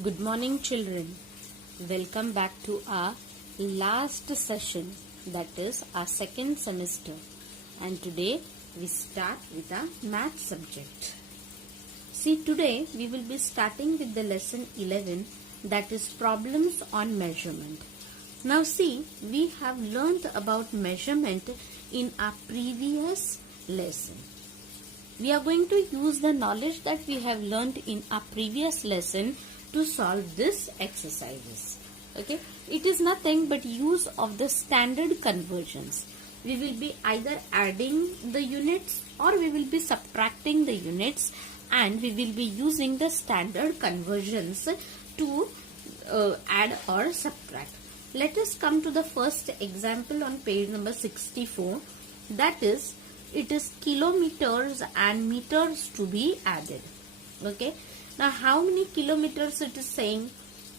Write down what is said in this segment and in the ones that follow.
Good morning, children. Welcome back to our last session, that is our second semester. And today we start with our math subject. See, today we will be starting with the lesson 11, that is problems on measurement. Now see, we have learned about measurement in our previous lesson. We are going to use the knowledge that we have learned in our previous lesson to solve this exercises. Okay, it is nothing but use of the standard conversions. We will be either adding the units or we will be subtracting the units, and we will be using the standard conversions to add or subtract. Let us come to the first example on page number 64. That is, it is kilometers and meters to be added. Okay. Now, how many kilometers it is saying?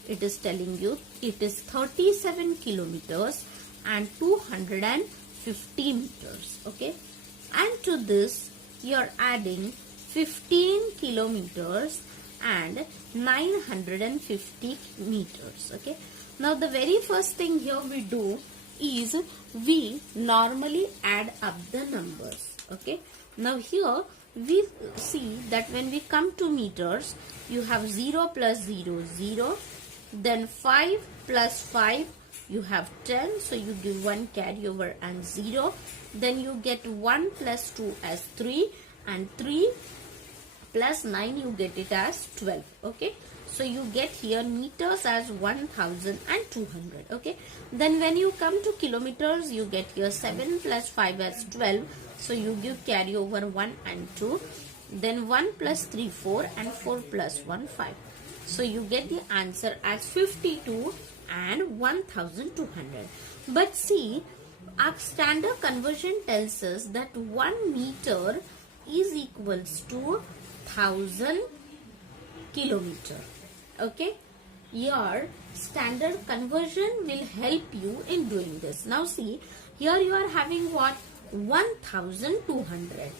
It is telling you it is 37 kilometers and 250 meters. Okay. And to this, you are adding 15 kilometers and 950 meters. Okay. Now, the very first thing here we do is we normally add up the numbers. Okay. Now, here we see that when we come to meters, you have 0 plus 0, 0. Then 5 plus 5, you have 10. So you give 1 carryover and 0. Then you get 1 plus 2 as 3. And 3 plus 9, you get it as 12. Okay. So you get here meters as 1200. Okay. Then when you come to kilometers, you get here 7 plus 5 as 12. So you give carry over 1 and 2. Then 1 plus 3, 4, and 4 plus 1, 5. So you get the answer as 52 and 1200. But see, our standard conversion tells us that 1 meter is equals to 1000 kilometer. Okay. Your standard conversion will help you in doing this. Now see, here you are having what? 1200.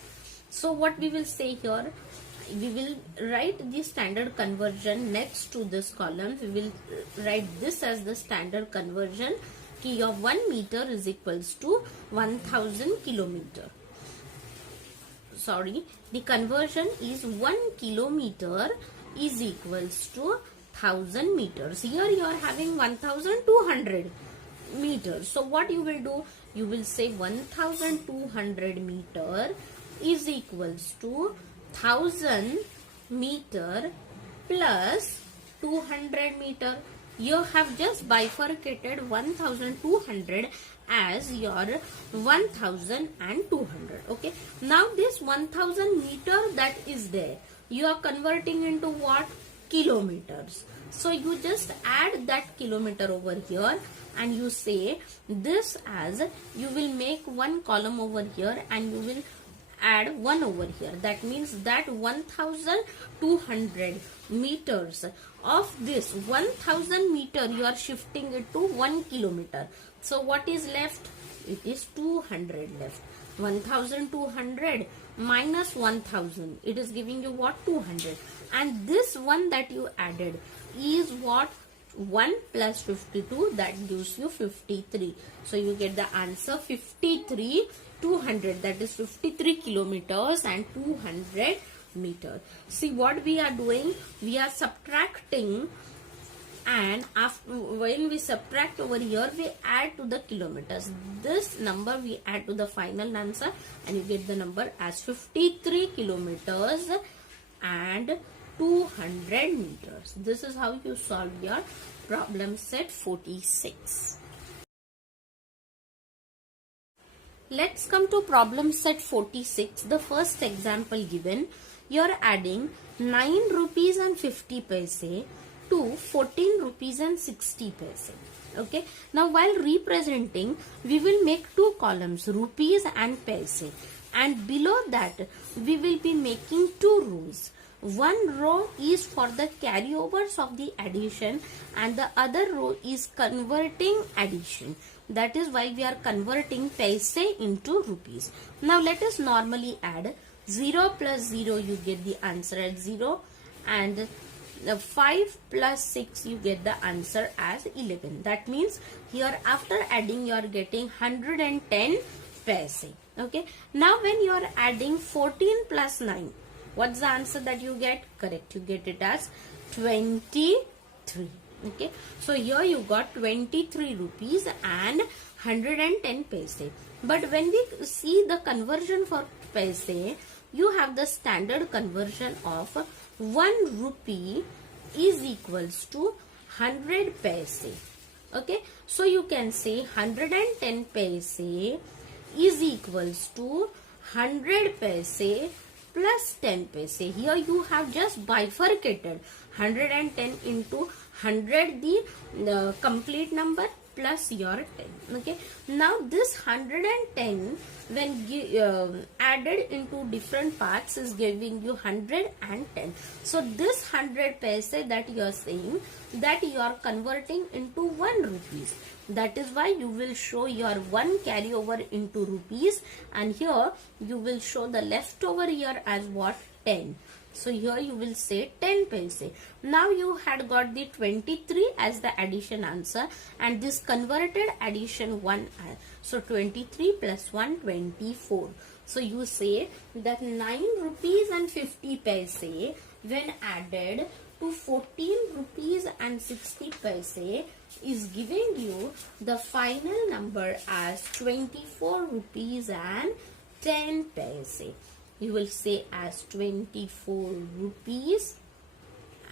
So what we will say here, we will write the standard conversion next to this column. We will write this as the standard conversion. Your 1 meter is equals to 1000 kilometer. Sorry, the conversion is 1 kilometer is equals to 1000 meters. Here you are having 1200 meters. So what you will do? You will say 1200 meter is equals to 1000 meter plus 200 meter. You have just bifurcated 1200 as your 1200. Okay. Now this 1000 meter that is there, you are converting into what? Kilometers. So you just add that kilometer over here and you say this as, you will make one column over here and you will add 1 over here. That means that 1200 meters of this 1000 meter, you are shifting it to 1 kilometer. So what is left? It is 200 left. 1200 minus 1000, it is giving you what? 200. And this one that you added is what? 1 plus 52, that gives you 53. So you get the answer 53 200, that is 53 kilometers and 200 meters. See what we are doing? We are subtracting, and after, when we subtract over here, we add to the kilometers. This number we add to the final answer and you get the number as 53 kilometers and 200 meters. This is how you solve your problem set 46. Let's come to problem set 46. The first example given, you are adding 9 rupees and 50 paise to 14 rupees and 60 paise. Okay. Now while representing, we will make 2 columns, rupees and paise, and below that we will be making 2 rows. One row is for the carryovers of the addition and the other row is converting addition. That is why we are converting paise into rupees. Now let us normally add 0 plus 0, you get the answer at 0, and 5 plus 6, you get the answer as 11. That means here after adding you are getting 110 paise. Okay. Now when you are adding 14 plus 9, what's the answer that you get? Correct. You get it as 23. Okay. So here you got 23 rupees and 110 paise. But when we see the conversion for paise, you have the standard conversion of 1 rupee is equals to 100 paise. Okay. So you can say 110 paise is equals to 100 paise plus 10 paise. Here you have just bifurcated 110 into 100 the complete number plus your 10. Okay. Now this 110 when added into different parts is giving you 110. So this 100 paise that you are saying that you are converting into 1 rupees. That is why you will show your 1 carryover into rupees, and here you will show the leftover here as what? 10. So here you will say 10 paise. Now you had got the 23 as the addition answer, and this converted addition 1. So 23 plus 1, 24. So you say that 9 rupees and 50 paise when added to 14 rupees and 60 paise is giving you the final number as 24 rupees and 10 paise. You will say as 24 rupees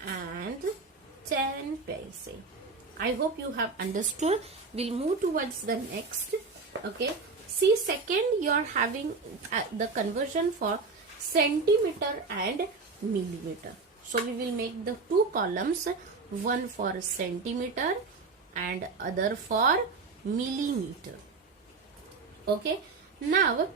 and 10 paise. I hope you have understood. We'll move towards the next. Okay. See, second you are having the conversion for centimeter and millimeter. So we will make the 2 columns, one for centimeter and other for millimeter. Okay. Now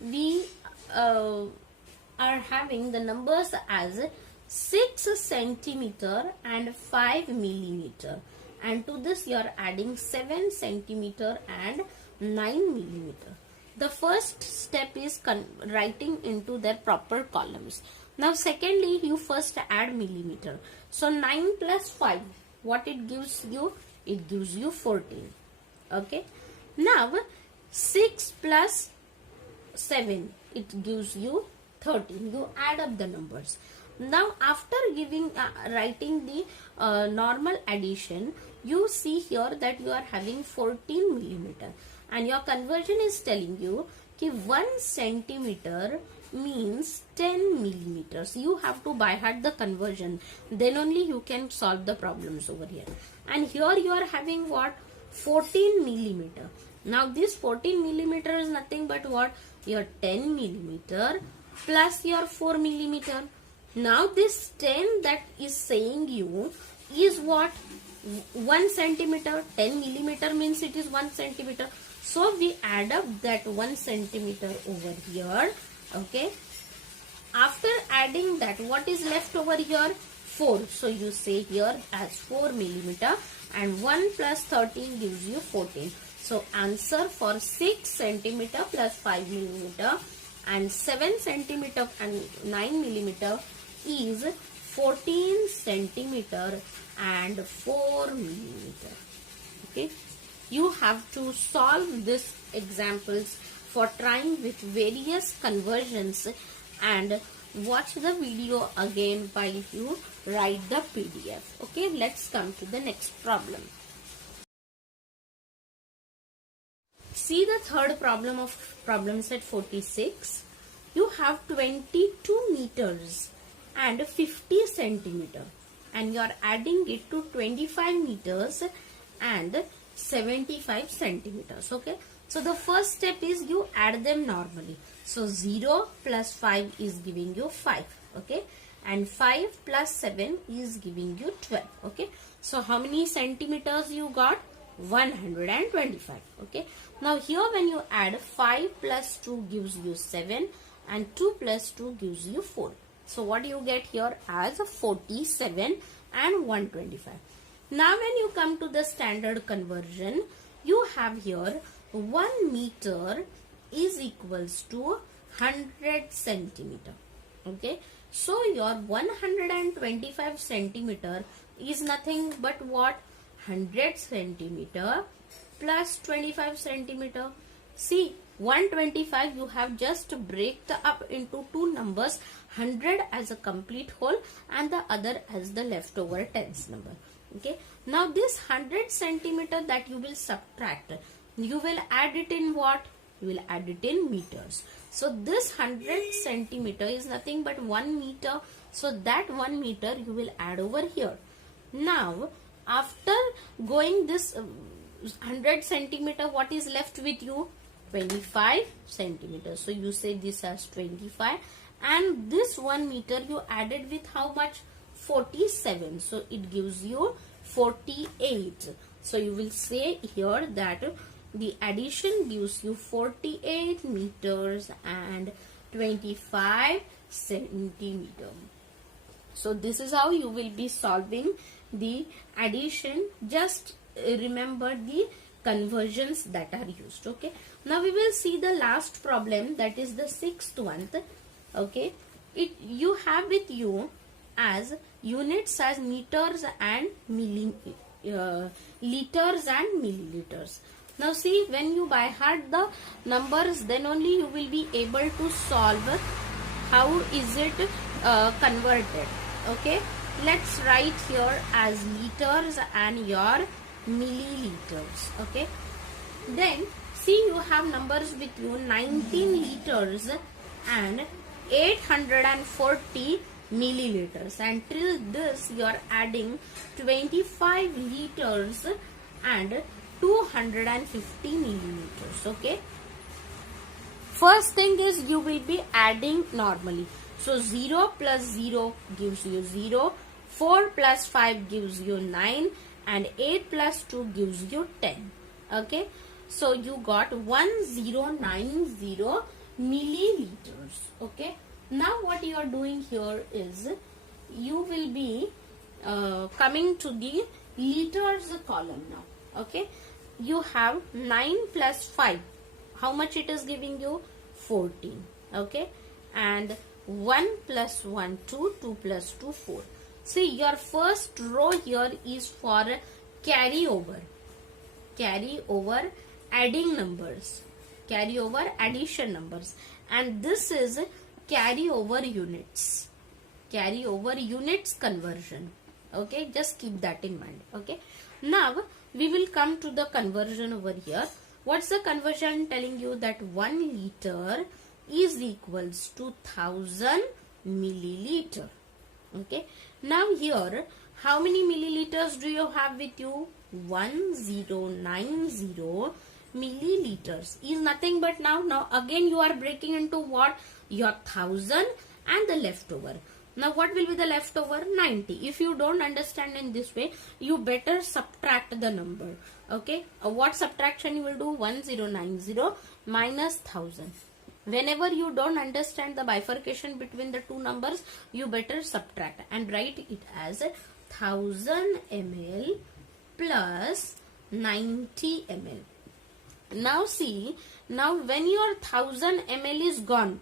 we are having the numbers as 6 centimeter and 5 millimeter, and to this you are adding 7 centimeter and 9 millimeter. The first step is writing into their proper columns. Now secondly, you first add millimeter. So 9 plus 5, what it gives you? It gives you 14. Okay. Now 6 plus 7, it gives you 13. You add up the numbers. Now after giving writing the normal addition, you see here that you are having 14 millimeter, and your conversion is telling you कि 1 centimeter means 10 millimeters. You have to by heart the conversion, then only you can solve the problems over here. And here you are having what? 14 millimeter. Now this 14 millimeter is nothing but what? Your 10 millimeter plus your 4 millimeter. Now this 10 that is saying you is what? 1 centimeter. 10 millimeter means it is 1 centimeter. So we add up that 1 centimeter over here. Okay. After adding that, what is left over here? 4. So you say here as 4 millimeter, and 1 plus 13 gives you 14. So answer for 6 centimeter plus 5 millimeter and 7 centimeter and 9 millimeter is 14 centimeter and 4 millimeter. Okay. You have to solve these examples for trying with various conversions, and watch the video again while you write the PDF. Okay, let's come to the next problem. See the third problem of problem set 46. You have 22 meters and 50 centimeter, and you are adding it to 25 meters and 75 centimeters. Okay. So the first step is you add them normally. So 0 plus 5 is giving you 5. Okay. And 5 plus 7 is giving you 12. Okay. So how many centimeters you got? 125. Okay. Now here when you add 5 plus 2 gives you 7 and 2 plus 2 gives you 4. So what do you get here as 47 and 125. Now when you come to the standard conversion, you have here 1 meter is equals to 100 centimeter. Okay, so your 125 centimeter is nothing but what? 100 centimeter plus 25 centimeter. See, 125 you have just break the up into two numbers, 100 as a complete whole and the other as the leftover tens number. Okay, now this 100 centimeter that you will subtract, you will add it in what? You will add it in meters. So this 100 centimeter is nothing but 1 meter. So that 1 meter you will add over here. Now after going this 100 centimeter, what is left with you? 25 centimeters. So you say this as 25, and this 1 meter you added with how much? 47. So it gives you 48. So you will say here that the addition gives you 48 meters and 25 centimeter. So this is how you will be solving the addition. Just remember the conversions that are used. Okay, now we will see the last problem, that is the sixth one. Okay, you have with you as units as meters and liters and milliliters. Now see, when you by heart the numbers, then only you will be able to solve how is it converted. Okay, let's write here as liters and your milliliters. Okay, then see, you have numbers with you 19 liters and 840 milliliters, and till this you are adding 25 liters and 250 milliliters. Okay, first thing is you will be adding normally. So 0 plus 0 gives you 0, 4 plus 5 gives you 9, and 8 plus 2 gives you 10. Okay, so you got 1090 milliliters. Okay, now what you are doing here is you will be coming to the liters column now. Okay, you have 9 plus 5. How much it is giving you? 14. Okay, and 1 plus 1, 2, 2 plus 2, 4. See, your first row here is for carryover. Carryover adding numbers. Carryover addition numbers. And this is carryover units. Carryover units conversion. Okay, just keep that in mind. Okay, now we will come to the conversion over here. What's the conversion telling you? That 1 liter is equals to 1000 milliliter. Okay, now here how many milliliters do you have with you? 1090 milliliters is nothing but now again you are breaking into what? Your 1000 and the leftover. Now what will be the leftover? 90. If you don't understand in this way, you better subtract the number. Okay, what subtraction you will do? 1090 minus 1000. Whenever you don't understand the bifurcation between the two numbers, you better subtract and write it as 1000 ml plus 90 ml. Now see, now when your 1000 ml is gone,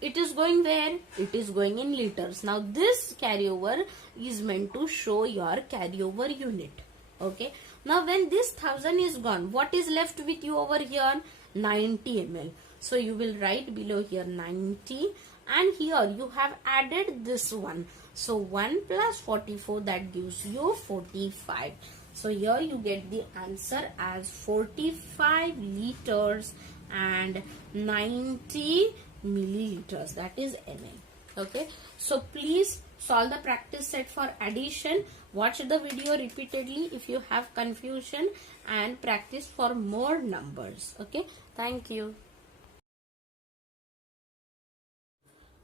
it is going where? It is going in liters. Now this carryover is meant to show your carryover unit. Okay, now when this 1000 is gone, what is left with you over here? 90 ml. So you will write below here 90, and here you have added this one. So 1 plus 44, that gives you 45. So here you get the answer as 45 liters and 90 milliliters, that is ml. Okay, so please solve the practice set for addition. Watch the video repeatedly if you have confusion, and practice for more numbers. Okay, thank you.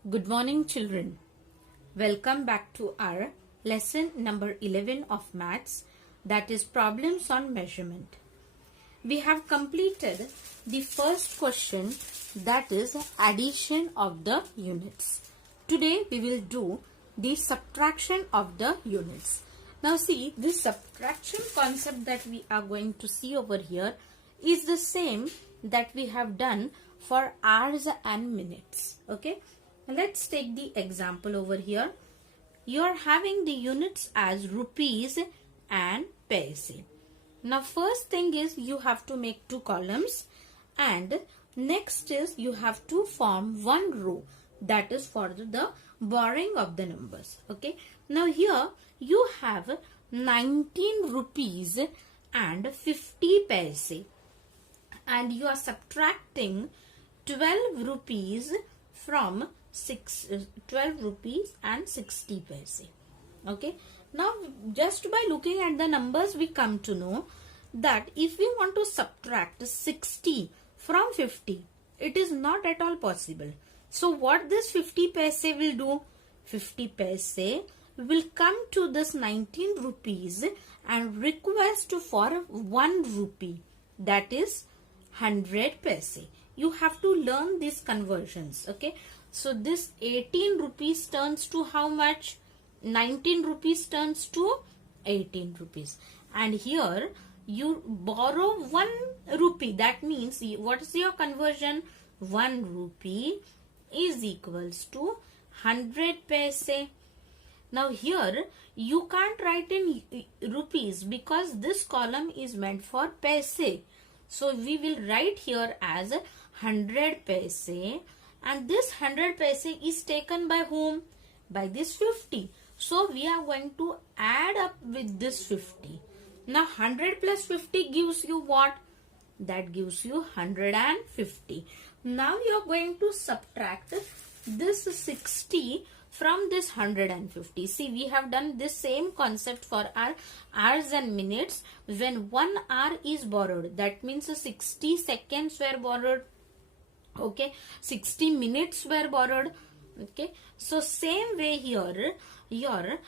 Good morning, children. Welcome back to our lesson number 11 of maths, that is problems on measurement. We have completed the first question, that is addition of the units. Today we will do the subtraction of the units. Now see, this subtraction concept that we are going to see over here is the same that we have done for hours and minutes. Okay, Let's take the example over here. You are having the units as rupees and paise. Now first thing is you have to make two columns, and next is you have to form one row, that is for the borrowing of the numbers. Okay, now here you have 19 rupees and 50 paise, and you are subtracting 12 rupees from 12 rupees and 60 paise. Okay, now just by looking at the numbers we come to know that if we want to subtract 60 from 50, it is not at all possible. So what this 50 paise will do? 50 paise will come to this 19 rupees and request for 1 rupee, that is 100 paise. You have to learn these conversions. Okay, so this 18 rupees turns to how much? 19 rupees turns to 18 rupees. And here you borrow 1 rupee. That means what is your conversion? 1 rupee is equals to 100 paise. Now here you can't write in rupees because this column is meant for paise. So we will write here as 100 paise, and this 100 paise is taken by whom? By this 50. So we are going to add up with this 50. Now 100 plus 50 gives you what? That gives you 150. Now you are going to subtract this 60 from this 150. See, we have done this same concept for our hours and minutes. When 1 hour is borrowed, that means 60 seconds were borrowed. Okay, 60 minutes were borrowed. Okay, so same way here, your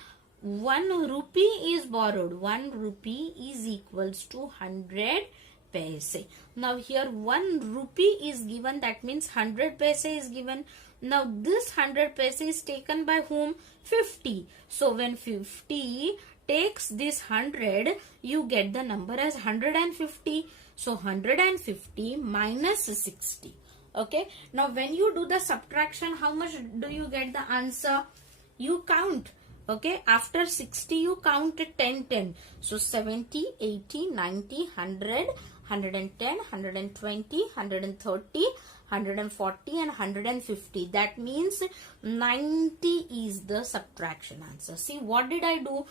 1 rupee is borrowed. 1 rupee is equals to 100 paise. Now here 1 rupee is given, that means 100 paise is given. Now this 100 paise is taken by whom? 50. So when 50 takes this 100, you get the number as 150. So 150 minus 60. Okay, now when you do the subtraction, how much do you get the answer? You count. Okay, after 60 you count 10. So 70, 80, 90, 100, 110, 120, 130, 140 and 150. That means 90 is the subtraction answer. See, what did I do?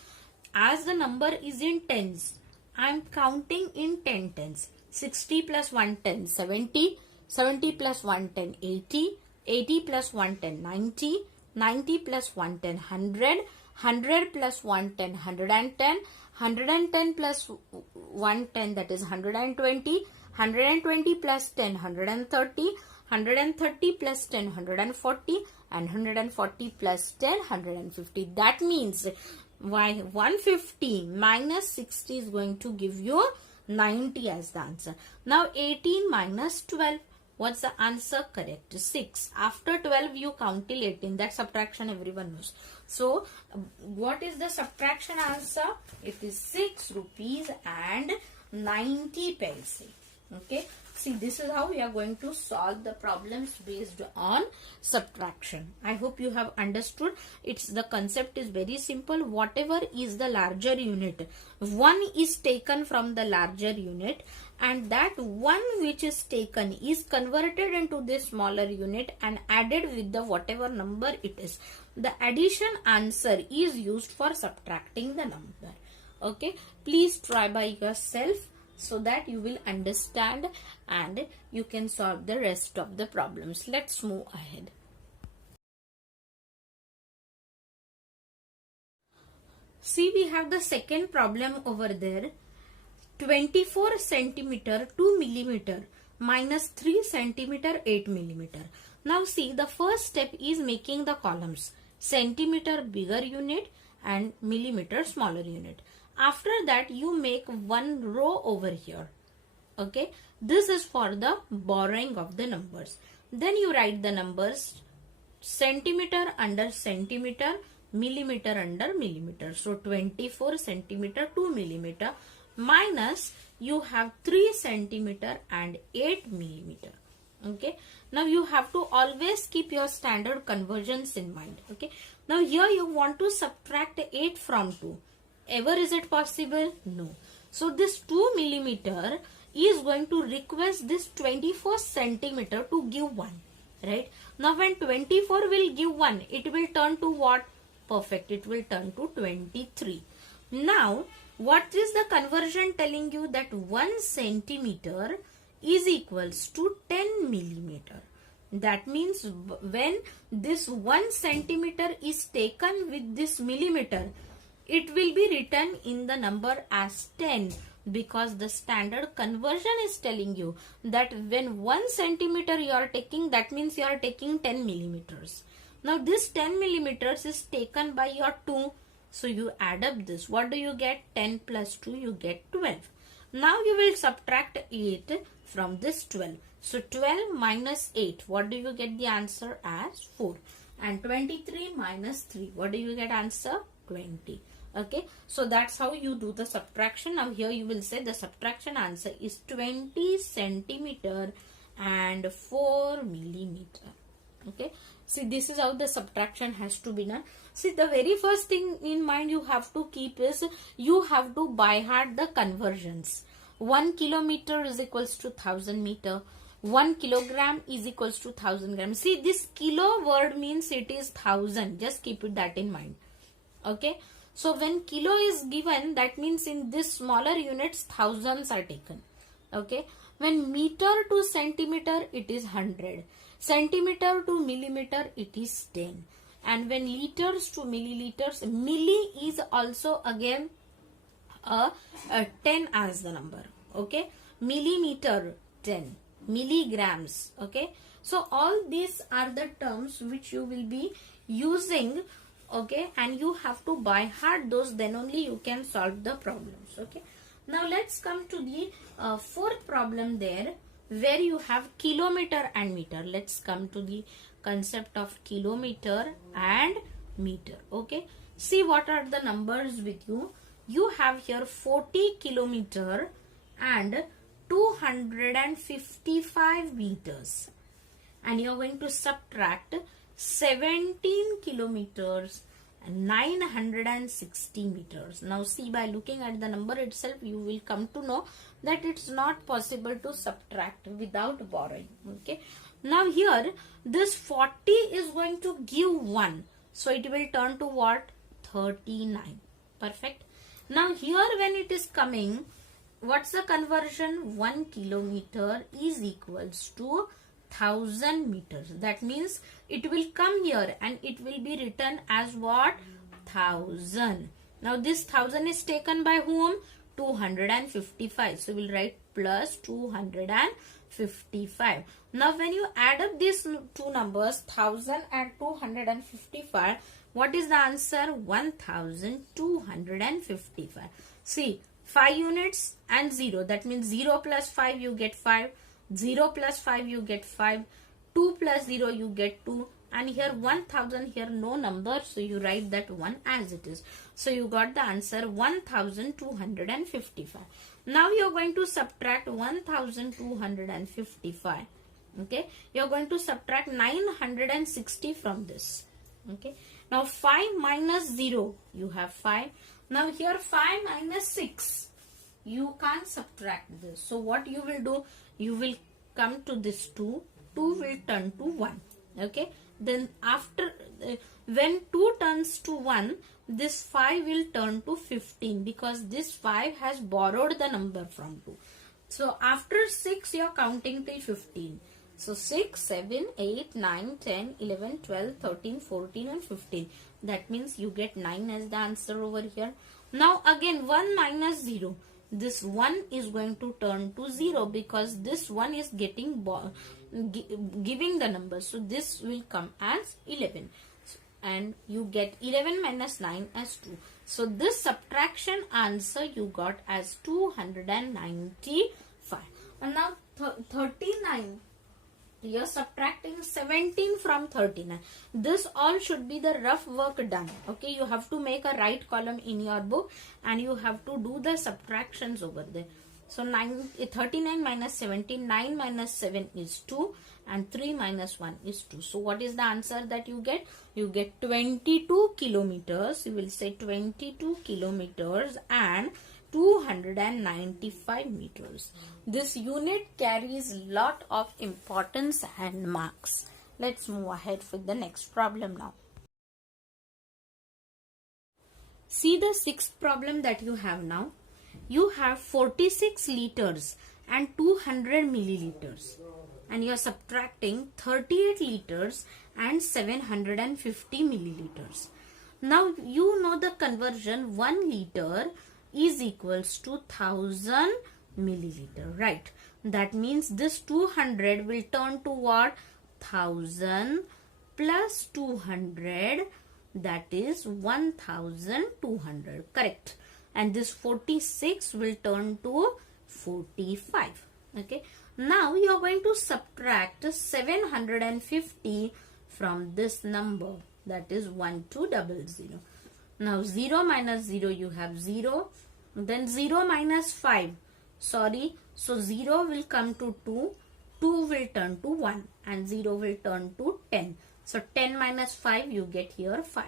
As the number is in tens, I am counting in 10 tens. 60 plus 110, 70. 70 plus 110, 80. 80 plus 110, 90. 90 plus 110, 100. 100 plus 110, 110. 110 plus 110, that is 120. 120 plus 10, 130. 130 plus 10, 140. And 140 plus 10, 150. That means 150 minus 60 is going to give you 90 as the answer. Now 18 minus 12. What's the answer? Correct. 6. After 12 you count till 18. That subtraction everyone knows. So what is the subtraction answer? It is 6 rupees and 90 paise. Okay. See, this is how we are going to solve the problems based on subtraction. I hope you have understood. The concept is very simple. Whatever is the larger unit, 1 is taken from the larger unit, and that 1 which is taken is converted into this smaller unit and added with the whatever number it is. The addition answer is used for subtracting the number. Okay, please try by yourself so that you will understand and you can solve the rest of the problems. Let's move ahead. See, we have the second problem over there. 24 centimeter 2 millimeter minus 3 centimeter 8 millimeter. Now see, the first step is making the columns. Centimeter bigger unit and millimeter smaller unit. After that you make one row over here. Okay, this is for the borrowing of the numbers. Then you write the numbers centimeter under centimeter, millimeter under millimeter. So 24 centimeter 2 millimeter minus you have 3 centimeter and 8 millimeter. Okay, now you have to always keep your standard conversions in mind. Okay, now here you want to subtract 8 from 2. Ever is it possible? No. So this 2 millimeter is going to request this 24 centimeter to give 1. Right? Now when 24 will give 1, it will turn to what? Perfect. It will turn to 23. Now, what is the conversion telling you? That 1 centimeter is equals to 10 millimeter. That means when this 1 centimeter is taken with this millimeter, it will be written in the number as 10, because the standard conversion is telling you that when 1 centimeter you are taking, that means you are taking 10 millimeters. Now this 10 millimeters is taken by your 2. So you add up this. What do you get? 10 plus 2, you get 12. Now you will subtract 8 from this 12. So 12 minus 8, what do you get the answer as? 4. And 23 minus 3, what do you get answer? 20. Okay, so that's how you do the subtraction. Now here you will say the subtraction answer is 20 centimeter and 4 millimeter. Okay, see, this is how the subtraction has to be done. See, the very first thing in mind you have to keep is you have to by heart the conversions. 1 kilometer is equals to 1000 meter. 1 kilogram is equals to 1000 grams. See, this kilo word means it is 1000. Just keep it that in mind. Okay. So when kilo is given, that means in this smaller units, thousands are taken. Okay. When meter to centimeter, it is 100. Centimeter to millimeter, it is 10. And when liters to milliliters, milli is also again a 10 as the number. Okay. Millimeter, 10. Milligrams. Okay. So all these are the terms which you will be using. Okay, and you have to by heart those, then only you can solve the problems. Okay, now let's come to the fourth problem there, where you have kilometer and meter. Let's come to the concept of kilometer and meter. Okay, see what are the numbers with you. You have here 40 kilometer and 255 meters, and you are going to subtract 17 kilometers and 960 meters. Now see, by looking at the number itself, you will come to know that it's not possible to subtract without borrowing. Okay. Now here, this 40 is going to give 1. So it will turn to what? 39. Perfect. Now here when it is coming, what's the conversion? 1 kilometer is equals to 1000 meters. That means it will come here and it will be written as what? 1000. Now this 1000 is taken by whom? 255. So we'll write plus 255. Now when you add up these two numbers, 1000 and 255, what is the answer? 1255. See, 5 units and 0. That means 0 plus 5 you get 5. 0 plus 5 you get 5, 2 plus 0 you get 2, and here 1000, here no number, so you write that 1 as it is. So you got the answer 1255. Now you are going to subtract 1255. Okay, you are going to subtract 960 from this. Okay, now 5 minus 0, you have 5. Now here 5 minus 6, you can't subtract this. So what you will do? You will come to this 2. 2 will turn to 1. Okay. Then after, when 2 turns to 1, this 5 will turn to 15, because this 5 has borrowed the number from 2. So after 6, you are counting till 15. So 6, 7, 8, 9, 10, 11, 12, 13, 14 and 15. That means you get 9 as the answer over here. Now again 1 minus 0. This 1 is going to turn to 0, because this 1 is getting giving the number. So this will come as 11. And you get 11 minus 9 as 2. So this subtraction answer you got as 295. And now 39. You are subtracting 17 from 39. This all should be the rough work done. Okay, you have to make a right column in your book and you have to do the subtractions over there. So 39 minus 17, 9 minus 7 is 2 and 3 minus 1 is 2. So what is the answer that you get? You get 22 kilometers. You will say 22 kilometers and 295 meters. This unit carries lot of importance and marks. Let's move ahead with the next problem now. See the sixth problem that you have now. You have 46 liters and 200 milliliters, and you are subtracting 38 liters and 750 milliliters. Now you know the conversion. 1 liter is equals to 1000 milliliter, right? That means this 200 will turn to what? 1000 plus 200, that is 1200, correct? And this 46 will turn to 45. Okay, now you are going to subtract 750 from this number, that is 1200. Now 0 minus 0, you have 0, then 0 minus 5, sorry, so 0 will come to 2, 2 will turn to 1, and 0 will turn to 10. So 10 minus 5, you get here 5.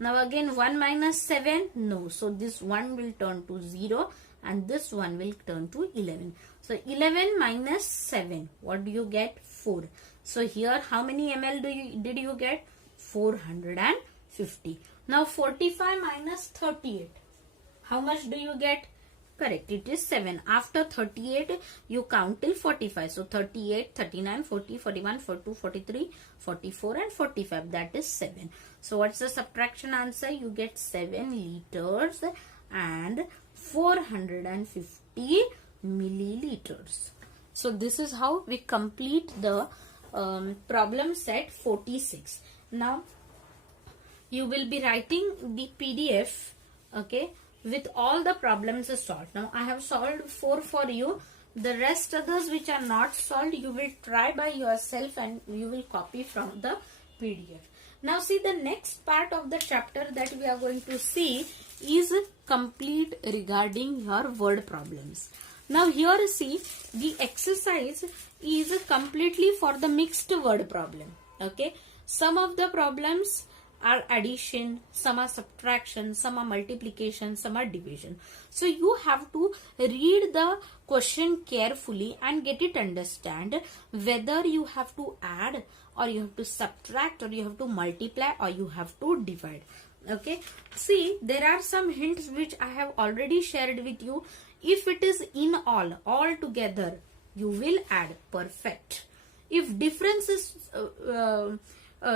Now again 1 minus 7, no. So this 1 will turn to 0 and this 1 will turn to 11. So 11 minus 7, what do you get? 4. So here how many ml did you get? 450. Now 45 minus 38, how much do you get? Correct, it is 7. After 38, you count till 45. So 38, 39, 40, 41, 42, 43, 44 and 45. That is 7. So what's the subtraction answer? You get 7 liters and 450 milliliters. So this is how we complete the problem set 46. Now you will be writing the PDF, okay, with all the problems solved. Now I have solved 4 for you. The rest others which are not solved, you will try by yourself and you will copy from the PDF. Now see, the next part of the chapter that we are going to see is complete regarding your word problems. Now here see, the exercise is completely for the mixed word problem. Okay, some of the problems are addition, some are subtraction, some are multiplication, some are division. So you have to read the question carefully and get it understand whether you have to add or you have to subtract or you have to multiply or you have to divide. Okay, see, there are some hints which I have already shared with you. If it is in all together, you will add, perfect. If difference is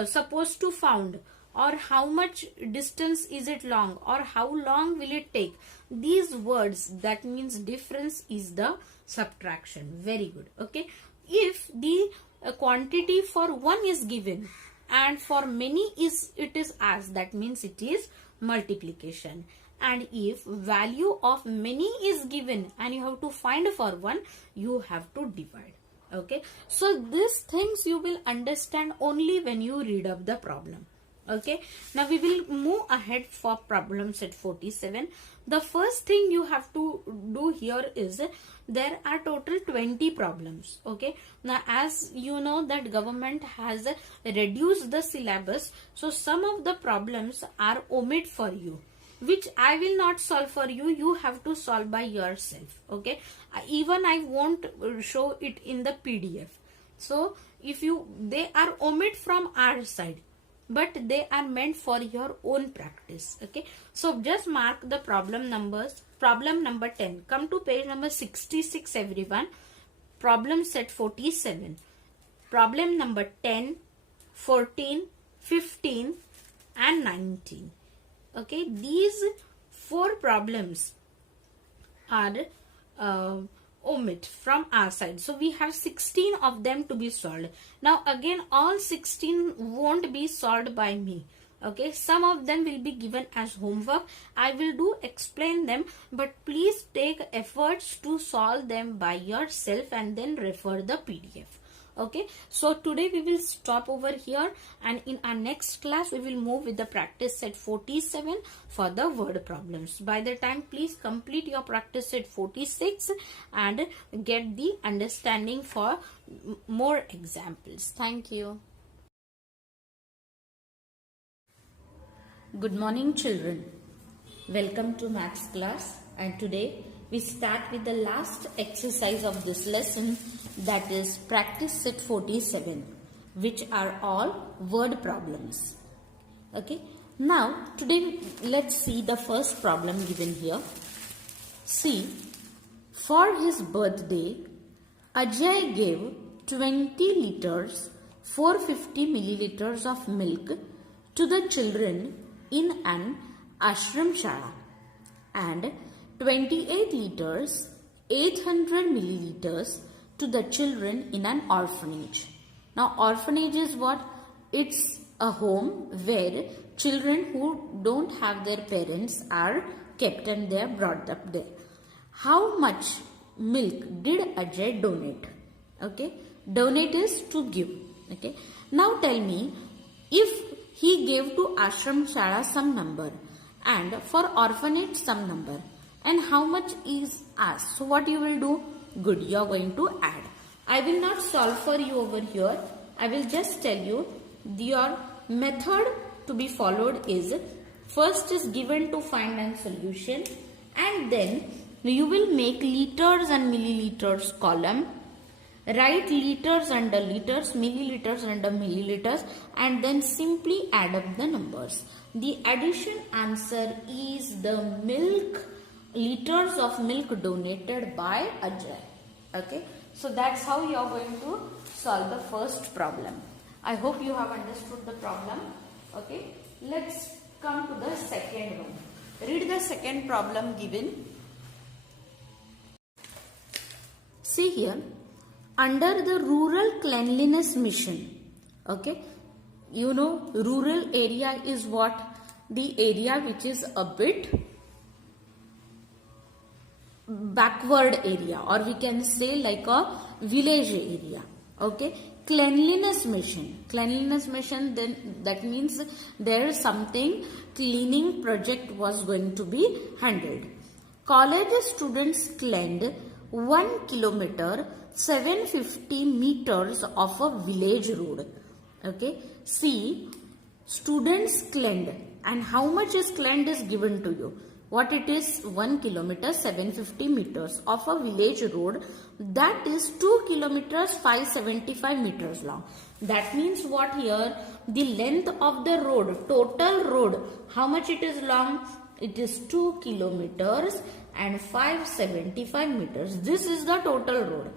supposed to found, or how much distance is it long, or how long will it take, these words, that means difference is the subtraction. Very good. Okay, if the quantity for one is given and for many it is asked, that means it is multiplication. And if value of many is given and you have to find for one, you have to divide. Okay, so these things you will understand only when you read up the problem. Okay, now we will move ahead for problem set 47. The first thing you have to do here is, there are total 20 problems. Okay, now as you know that government has reduced the syllabus, so some of the problems are omit for you, which I will not solve for you. You have to solve by yourself. Okay, even I won't show it in the PDF. So if they are omit from our side, but they are meant for your own practice. Okay, so just mark the problem numbers. Problem number 10, come to page number 66 everyone. Problem set 47, problem number 10, 14, 15 and 19. Okay, these 4 problems are omit from our side. So we have 16 of them to be solved. Now again, all 16 won't be solved by me. Okay, some of them will be given as homework. I will explain them, but please take efforts to solve them by yourself and then refer the PDF. Okay, so today we will stop over here, and in our next class we will move with the practice set 47 for the word problems. By the time, please complete your practice set 46 and get the understanding for more examples. Thank you. Good morning, children. Welcome to maths class, and today we start with the last exercise of this lesson, that is practice set 47, which are all word problems. Okay, now today let's see the first problem given here. See, for his birthday, Ajay gave 20 liters 450 milliliters of milk to the children in an ashram shala and 28 liters 800 milliliters to the children in an orphanage. Now orphanage is what? It's a home where children who don't have their parents are kept and they are brought up there. How much milk did Ajay donate? Okay, donate is to give. Okay, now tell me, if he gave to ashram shala some number and for orphanage some number, and how much is asked, so what you will do? Good, you are going to add. I will not solve for you over here. I will just tell you your method to be followed is, first is given to find an solution, and then you will make liters and milliliters column, write liters under liters, milliliters under milliliters, and then simply add up the numbers. The addition answer is the milk, liters of milk donated by Ajay. Okay, so that's how you are going to solve the first problem. I hope you have understood the problem. Okay, let's come to the second one. Read the second problem given. See here, under the rural cleanliness mission. Okay, you know rural area is what? The area which is a bit backward area, or we can say like a village area. Okay, cleanliness mission, then that means there is something cleaning project was going to be handled. College students cleaned 1 kilometer 750 meters of a village road. Okay, see, students cleaned, and how much is cleaned is given to you. What it is? 1 kilometer 750 meters of a village road, that is 2 kilometers 575 meters long. That means what here? The length of the road, total road, how much it is long? It is 2 kilometers and 575 meters. This is the total road.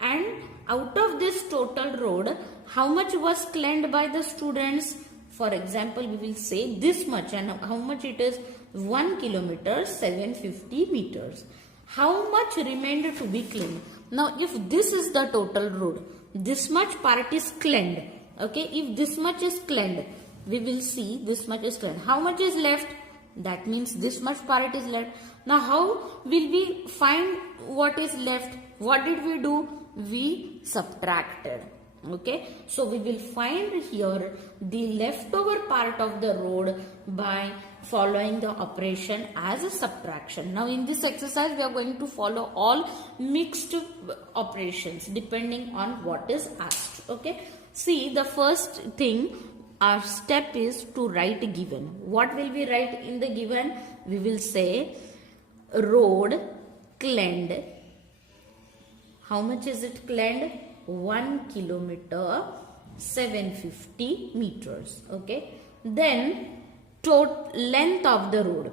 And out of this total road, how much was cleaned by the students? For example, we will say this much, and how much it is? 1 kilometer 750 meters. How much remained to be cleaned? Now, if this is the total road, this much part is cleaned. Okay, if this much is cleaned, we will see this much is cleaned. How much is left? That means this much part is left. Now, how will we find what is left? What did we do? We subtracted. Okay, so we will find here the leftover part of the road by following the operation as a subtraction. Now in this exercise we are going to follow all mixed operations depending on what is asked. Okay, see, the first thing, our step is to write given. What will we write in the given? We will say road cleaned. How much is it cleaned? 1 kilometer 750 meters. Okay, then total length of the road.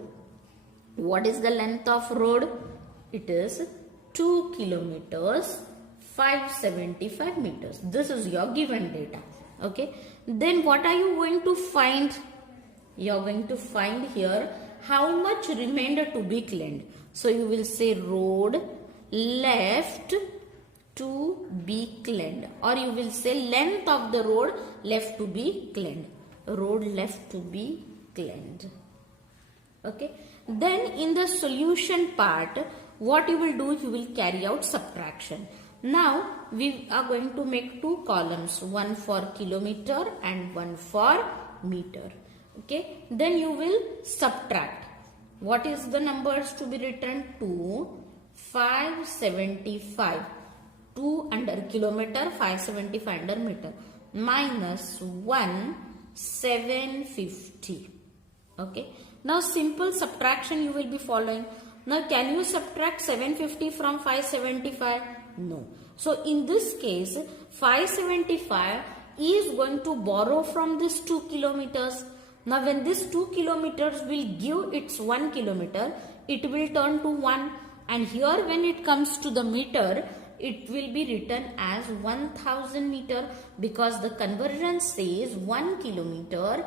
What is the length of road? It is 2 kilometers 575 meters. This is your given data. Okay, then what are you going to find? You are going to find here how much remained to be cleaned. So you will say road left to be cleaned, or you will say length of the road left to be cleaned. Road left to be cleaned. Okay, then in the solution part, what you will do? You will carry out subtraction. Now we are going to make two columns, one for kilometer and one for meter. Okay, then you will subtract. What is the numbers to be written? 2, 575. 2 under kilometer, 575 under meter, minus 1, 750. Okay. Now simple subtraction you will be following. Now can you subtract 750 from 575? No. So in this case, 575 is going to borrow from this 2 kilometers. Now when this 2 kilometers will give its 1 kilometer, it will turn to 1. And here when it comes to the meter, it will be written as 1000 meter, because the conversion says 1 kilometer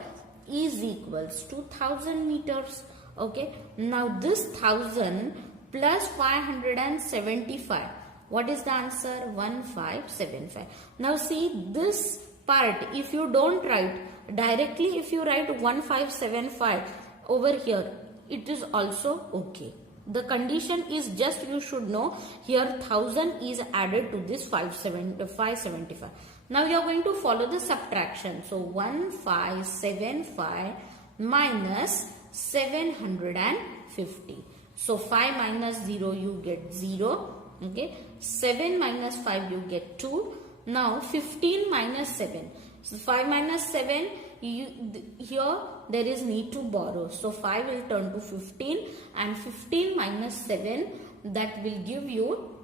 is equals to 1000 meters. Okay. Now this 1000 plus 575. What is the answer? 1575. Now see this part, if you don't write directly, if you write 1575 over here, it is also okay. The condition is just you should know here 1000 is added to this 575. Now you are going to follow the subtraction. So 1575 minus 750. So 5 minus 0 you get 0. Okay. 7 minus 5 you get 2. Now 15 minus 7. So 5 minus 7, here there is need to borrow. So 5 will turn to 15 and 15 minus 7, that will give you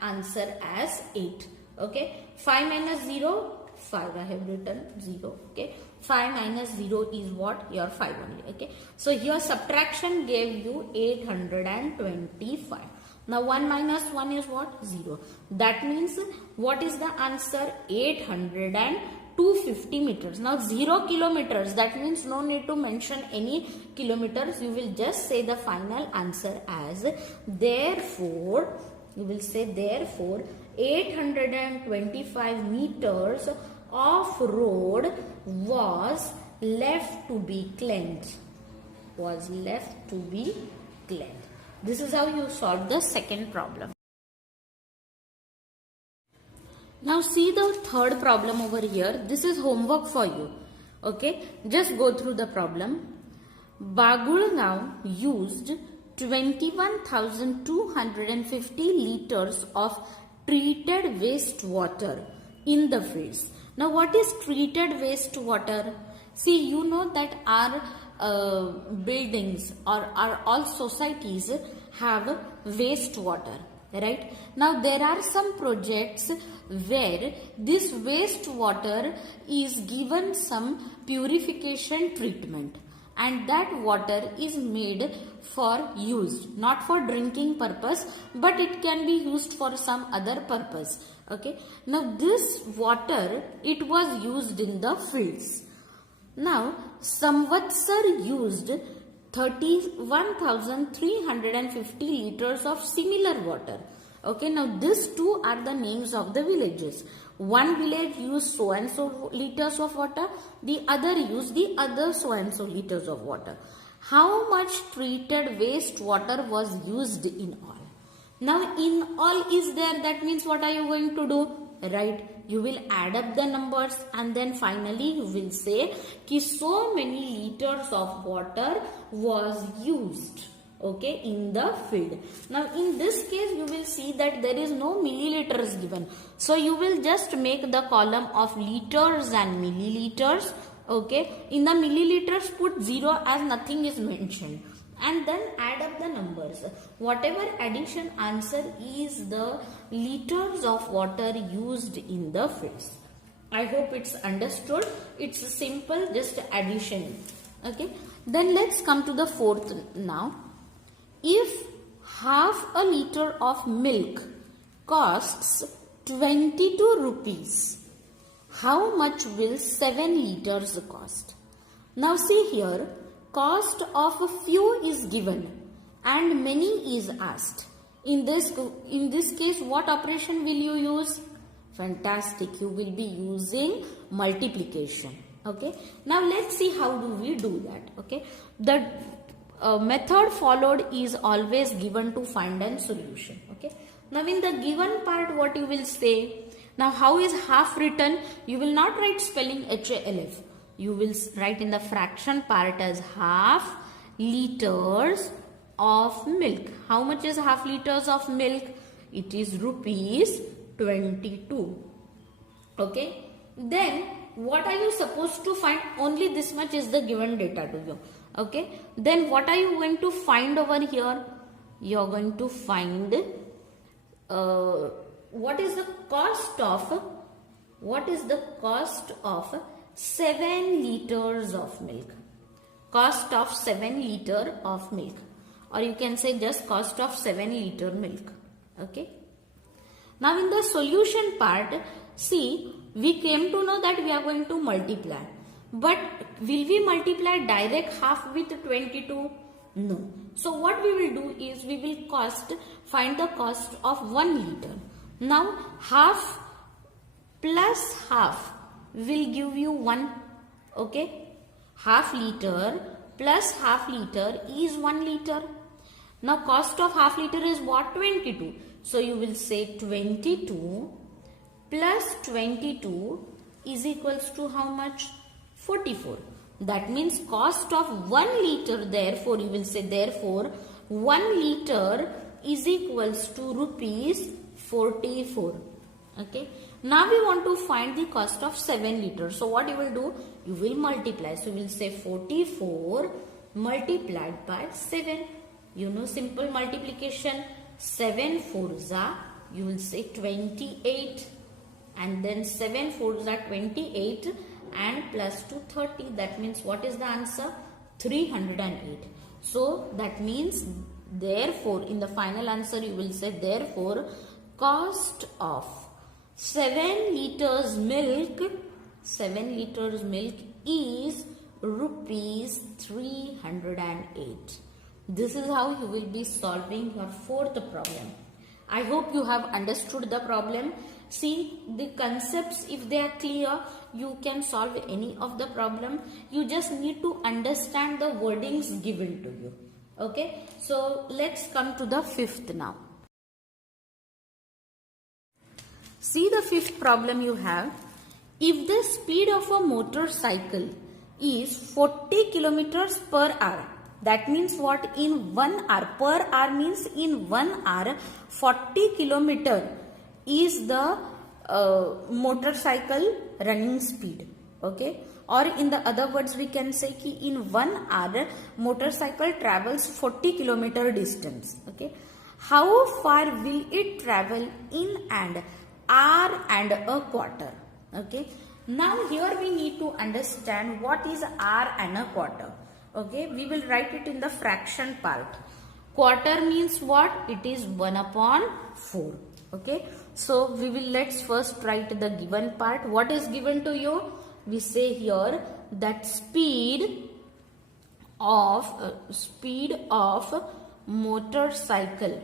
answer as 8. Okay. 5 minus 0, 5 I have written 0. Okay. 5 minus 0 is what? Your 5 only. Okay. So here subtraction gave you 825. Now 1 minus 1 is what? 0. That means what is the answer? 250 meters. Now 0 kilometers, that means no need to mention any kilometers. You will just say the final answer as therefore, you will say therefore 825 meters of road was left to be cleansed. Was left to be cleansed. This is how you solve the second problem. Now see the third problem over here. This is homework for you. Okay. Just go through the problem. Bagulgaon used 21,250 liters of treated wastewater in the fields. Now what is treated wastewater? See, you know that our buildings or our all societies have wastewater. Right. Now there are some projects where this wastewater is given some purification treatment, and that water is made for use, not for drinking purpose, but it can be used for some other purpose. Okay. Now this water, it was used in the fields. Now Samvatsar used 31,350 liters of similar water. Okay, now these two are the names of the villages. One village used so and so liters of water, the other used the other so and so liters of water. How much treated wastewater was used in all? Now in all is there, that means what are you going to do? Right, you will add up the numbers and then finally you will say कि so many liters of water was used, okay, in the field. Now in this case you will see that there is no milliliters given, so you will just make the column of liters and milliliters. Okay, in the milliliters put 0 as nothing is mentioned, and then add up the numbers. Whatever addition answer is the liters of water used in the fields. I hope it's understood. It's simple, just addition. Okay. Then let's come to the fourth now. If half a liter of milk costs 22 rupees, how much will 7 liters cost? Now see here, cost of a few is given and many is asked. In this case, what operation will you use? Fantastic, you will be using multiplication. Okay. Now let's see how do we do that. Okay. The method followed is always given to find a solution. Okay. Now in the given part, what you will say? Now how is half written? You will not write spelling HALF. You will write in the fraction part as half liters of milk. How much is half liters of milk? It is rupees 22. Okay. Then what are you supposed to find? Only this much is the given data to you. Okay. Then what are you going to find over here? You are going to find what is the cost of 7 liters of milk. Cost of 7 liter of milk, or you can say just cost of 7 liter milk. Okay. Now in the solution part, see, we came to know that we are going to multiply. But will we multiply direct half with 22? No. So what we will do is we will find the cost of 1 liter. Now half plus half will give you 1. Okay. Half liter plus half liter is 1 liter. Now cost of half liter is what? 22. So you will say 22 plus 22 is equals to how much? 44. That means cost of 1 liter, therefore you will say therefore 1 liter is equals to rupees 44. Okay. Now we want to find the cost of 7 liters. So what you will do? You will multiply. So you will say 44 multiplied by 7. You know simple multiplication. 7 fours are, you will say 28. And then 7 fours are 28 and plus 2 30. That means what is the answer? 308. So that means therefore in the final answer you will say therefore cost of 7 liters milk is rupees 308. This is how you will be solving your fourth problem. I hope you have understood the problem. See, the concepts, if they are clear, you can solve any of the problem. You just need to understand the wordings given to you. Okay, so let's come to the fifth now. See the fifth problem you have. If the speed of a motorcycle is 40 kilometers per hour, that means what? In 1 hour, per hour means in 1 hour, 40 kilometer is the motorcycle running speed. Okay. Or in the other words, we can say ki in 1 hour, motorcycle travels 40 kilometer distance. Okay. How far will it travel in an hour and a quarter? Okay. Now here we need to understand what is hour and a quarter. Okay, we will write it in the fraction part. Quarter means what? It is 1/4. Okay, so let's first write the given part. What is given to you? We say here that speed of motorcycle.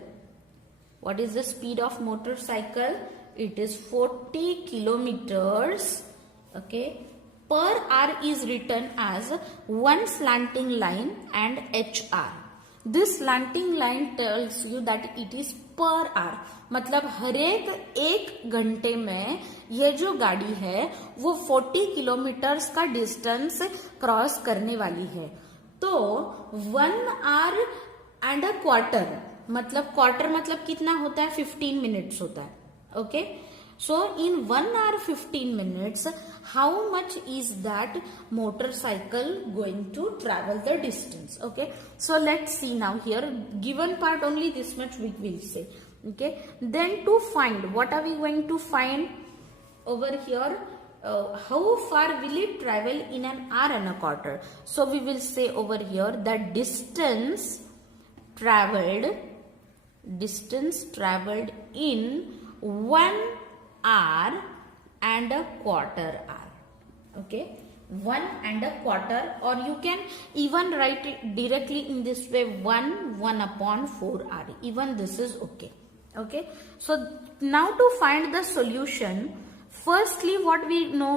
What is the speed of motorcycle? It is 40 kilometers. Okay. Per hour is written as one slanting line and HR. This slanting line tells you that it is per hour. मतलब हर एक घंटे में ये जो गाड़ी है वो 40 kilometres का डिस्टेंस क्रॉस करने वाली है. तो 1 hour and a quarter मतलब कितना होता है? 15 minutes होता है. Okay. So in 1 hour 15 minutes, how much is that motorcycle going to travel the distance? Okay. So let's see now here. Given part only this much we will say. Okay. Then to find, what are we going to find over here? How far will it travel in an hour and a quarter? So we will say over here that distance traveled in 1 hour and a quarter hour. Okay, 1 and a quarter, or you can even write it directly in this way, 1/4 hour. Even this is okay. Okay, so now to find the solution, firstly what we know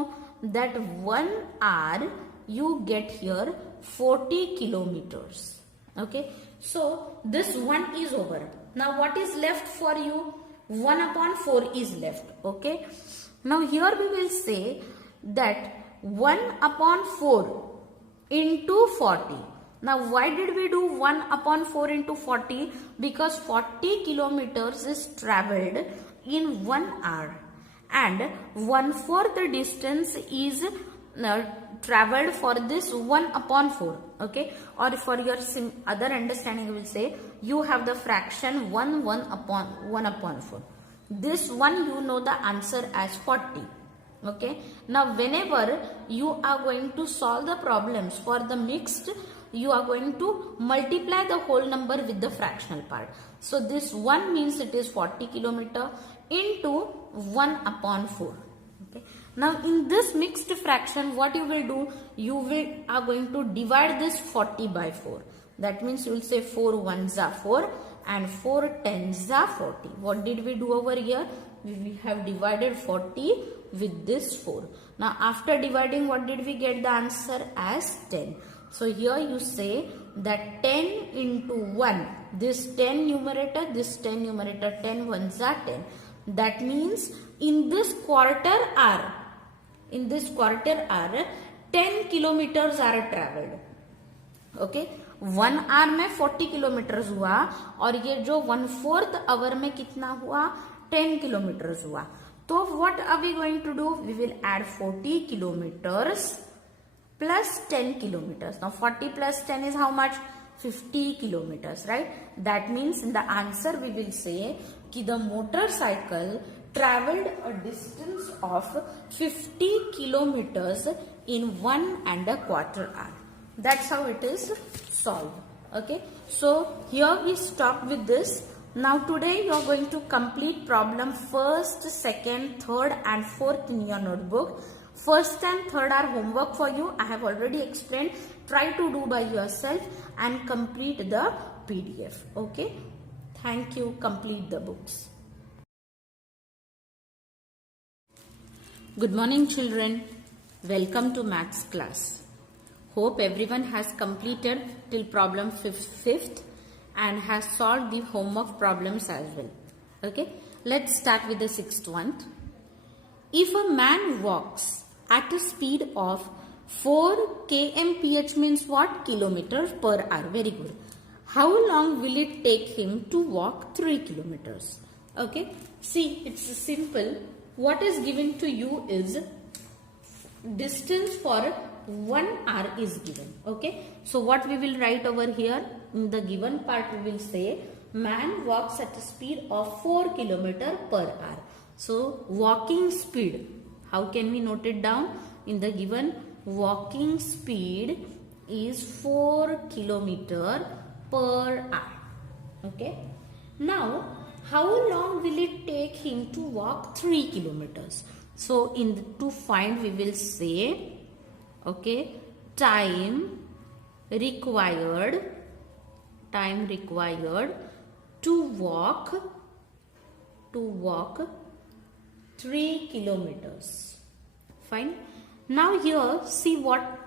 that 1 hour you get here 40 kilometers. Okay, so this one is over. Now what is left for you? 1 upon 4 is left. Okay. Now here we will say that 1 upon 4 into 40. Now why did we do 1 upon 4 into 40? Because 40 kilometers is travelled in 1 hour and 1/4 the distance is travelled for this 1 upon 4. Okay, or for your other understanding, we will say you have the fraction 1 upon 4. This one you know the answer as 40. Okay, now whenever you are going to solve the problems for the mixed, you are going to multiply the whole number with the fractional part. So this 1 means it is 40 kilometer into 1 upon 4. Okay. Now in this mixed fraction, what you will do, you are going to divide this 40 by 4. That means you will say 4 1s are 4 and 4 10s are 40. What did we do over here? We have divided 40 with this 4. Now after dividing, what did we get the answer as 10? So here you say that 10 into 1, this 10 numerator, this 10 numerator, 10 1s are 10. That means in this quarter hour, 10 kilometers are travelled. Okay, 1 hour में 40 kilometre हुआ और ये जो 1/4 our में कितना हुआ, 10 kilometre हुआ. तो what are we going to do? We will add 40 kilometers plus 10 kilometers. Now 40 plus 10 is how much? 50 kilometers, right? That means in the answer we will say कि the motorcycle travelled a distance of 50 kilometers in 1¼ hour. That's how it is solved. Okay, so here we stop with this. Now today you are going to complete problem 1st, 2nd, 3rd and 4th in your notebook. 1st and 3rd are homework for you. I have already explained. Try to do by yourself and complete the PDF. Okay, thank you. Complete the books. Good morning children. Welcome to maths class. Hope everyone has completed till problem 5th and has solved the homework problems as well. Okay, let's start with the 6th one. If a man walks at a speed of 4 kmph means what? Kilometers per hour. Very good. How long will it take him to walk 3 kilometers? Okay, see, it's simple. What is given to you is distance for 1 hour is given. Okay, so what we will write over here in the given part, we will say man walks at a speed of 4 kilometer per hour. So walking speed, how can we note it down? In the given, walking speed is 4 kilometer per hour. Okay, now how long will it take him to walk 3 kilometers? So to find, we will say, okay, time required to walk 3 kilometers. Fine. Now here, see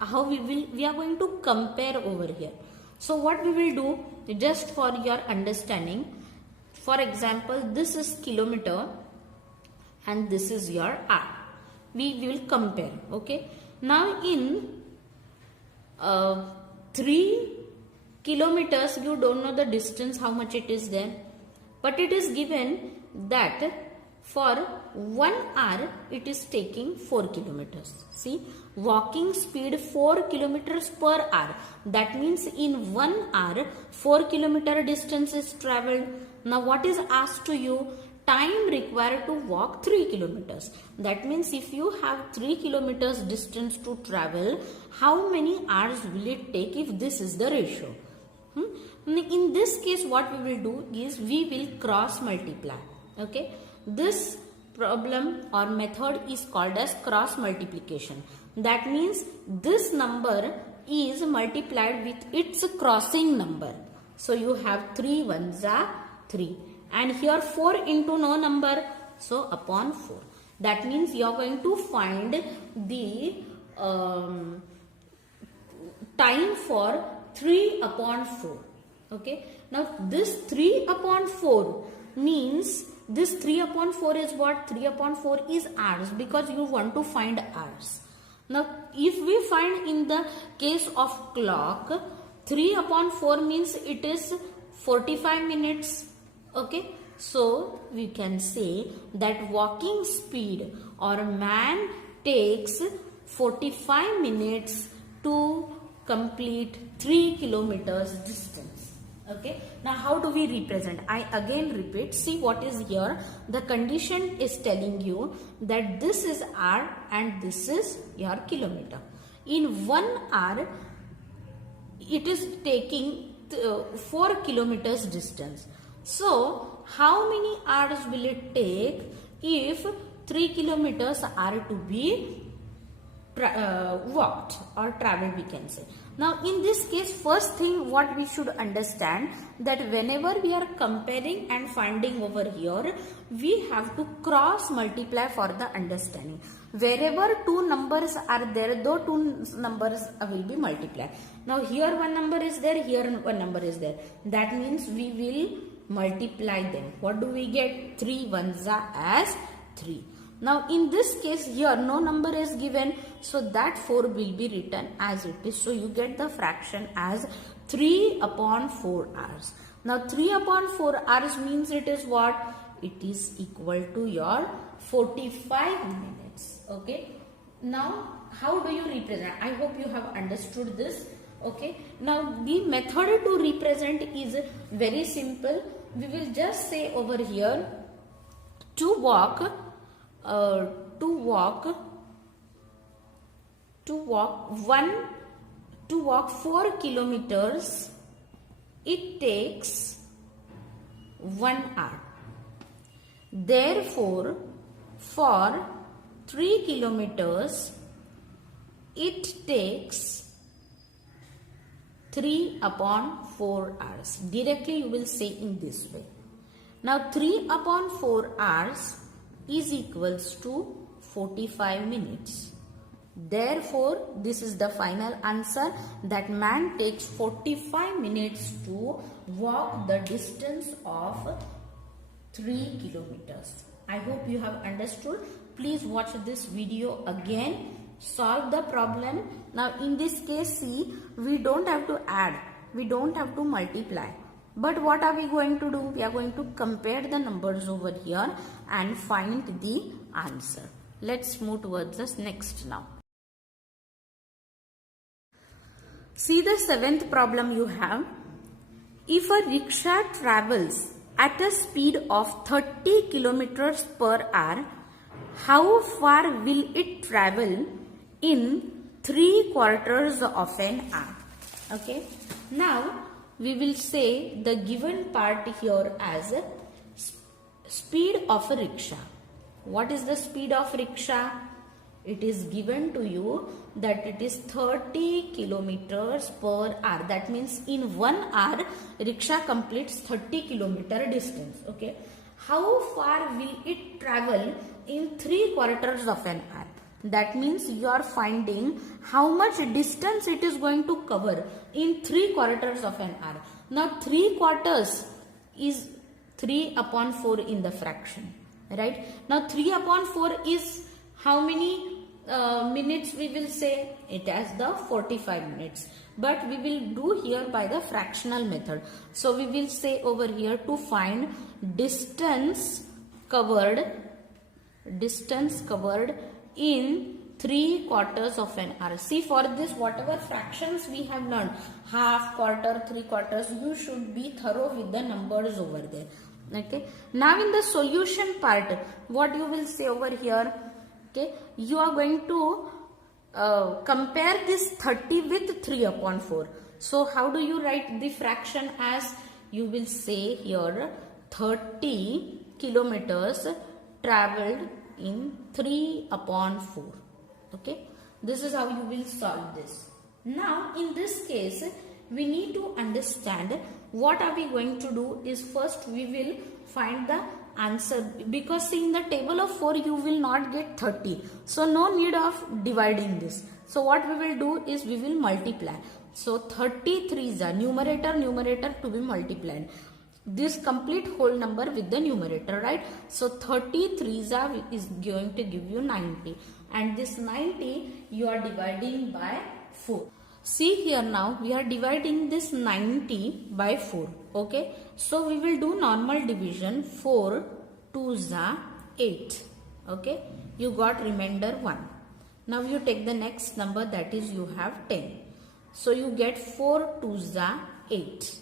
how we are going to compare over here. So what we will do, just for your understanding, for example, this is kilometer and this is your hour. We will compare. Okay. Now in 3 kilometers, you don't know the distance, how much it is there. But it is given that for 1 hour, it is taking 4 kilometers. See, walking speed 4 kilometers per hour. That means in 1 hour, 4 kilometer distance is travelled. Now what is asked to you? Time required to walk 3 kilometers. That means if you have 3 kilometers distance to travel, how many hours will it take if this is the ratio? In this case, what we will do is we will cross multiply. Okay, this problem or method is called as cross multiplication. That means this number is multiplied with its crossing number. So you have 3 1s are 3. And here 4 into no number, so upon 4. That means you are going to find the time for 3 upon 4. Okay. Now this 3 upon 4 means This 3 upon 4 is what? 3 upon 4 is hours, because you want to find hours. Now, if we find in the case of clock, 3 upon 4 means it is 45 minutes. Okay. So, we can say that walking speed or man takes 45 minutes to complete 3 kilometers distance. Okay. Now, how do we represent? I again repeat. See what is here. The condition is telling you that this is hour and this is your kilometer. In 1 hour, it is taking 4 kilometers distance. So, how many hours will it take if 3 kilometers are to be walked or traveled, we can say. Now, in this case, first thing what we should understand, that whenever we are comparing and finding over here, we have to cross multiply for the understanding. Wherever two numbers are there, those two numbers will be multiplied. Now, here one number is there, here one number is there. That means we will multiply them. What do we get? 3 ones are as 3. Now, in this case, here no number is given, so that 4 will be written as it is. So, you get the fraction as 3 upon 4 hours. Now, 3 upon 4 hours means it is what? It is equal to your 45 minutes. Okay. Now, how do you represent? I hope you have understood this. Okay. Now, the method to represent is very simple. We will just say over here, to walk 4 kilometers, it takes 1 hour. Therefore, for 3 kilometers, it takes 3 upon 4 hours. Directly you will say in this way. Now, 3 upon 4 hours is equals to 45 minutes. Therefore, this is the final answer, that man takes 45 minutes to walk the distance of 3 kilometers. I hope you have understood. Please watch this video again. Solve the problem. Now, in this case, see, we don't have to add. We don't have to multiply. But what are we going to do? We are going to compare the numbers over here and find the answer. Let's move towards this next now. See the 7th problem you have. If a rickshaw travels at a speed of 30 kilometers per hour, how far will it travel in 3/4 of an hour? Okay. Now, we will say the given part here as speed of a rickshaw. What is the speed of rickshaw? It is given to you that it is 30 kilometers per hour. That means in 1 hour, rickshaw completes 30 kilometer distance. Okay. How far will it travel in 3/4 of an hour? That means you are finding how much distance it is going to cover in 3/4 of an hour. Now, 3/4 is 3 upon 4 in the fraction. Right? Now, 3 upon 4 is how many minutes we will say? It has the 45 minutes. But we will do here by the fractional method. So, we will say over here to find distance covered in 3/4 of an hour. See, for this, whatever fractions we have learned, half, quarter, 3/4, you should be thorough with the numbers over there. Okay. Now, in the solution part, what you will say over here? Okay, you are going to compare this 30 with 3 upon 4. So, how do you write the fraction? As you will say here, 30 kilometers traveled in 3 upon 4. Okay, this is how you will solve this. Now, in this case, we need to understand what are we going to do is first we will find the answer, because see, in the table of 4 you will not get 30. So, no need of dividing this. So, what we will do is we will multiply. So, 33 is the numerator to be multiplied. this complete whole number with the numerator, right? So 33 is going to give you 90, and this 90 you are dividing by 4. See here, now we are dividing this 90 by 4. Okay, so we will do normal division. 4 2s are 8. Okay, you got remainder 1. Now you take the next number, that is you have 10. So you get 4 2s are 8.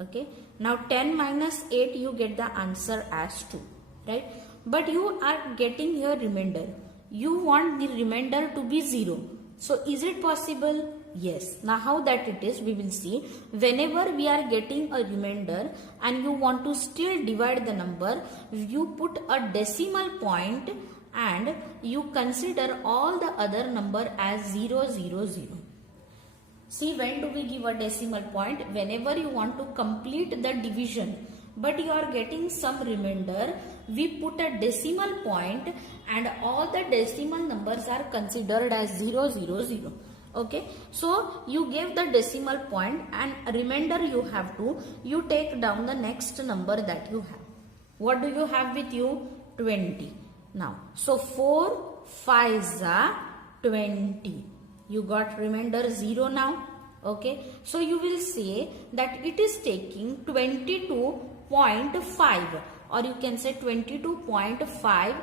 Okay, now 10 minus 8 you get the answer as 2, right? But you are getting here remainder. You want the remainder to be 0. So is it possible? Yes. Now how that it is, we will see. Whenever we are getting a remainder and you want to still divide the number, you put a decimal point and you consider all the other number as 0, 0, 0. See, when do we give a decimal point? Whenever you want to complete the division, but you are getting some remainder, we put a decimal point and all the decimal numbers are considered as 0, 0, 0. Okay, so you gave the decimal point and remainder you have to, you take down the next number that you have. What do you have with you? 20. Now, so 4 5s are 20. You got remainder 0 now. Okay, so you will say that it is taking 22.5, or you can say 22.500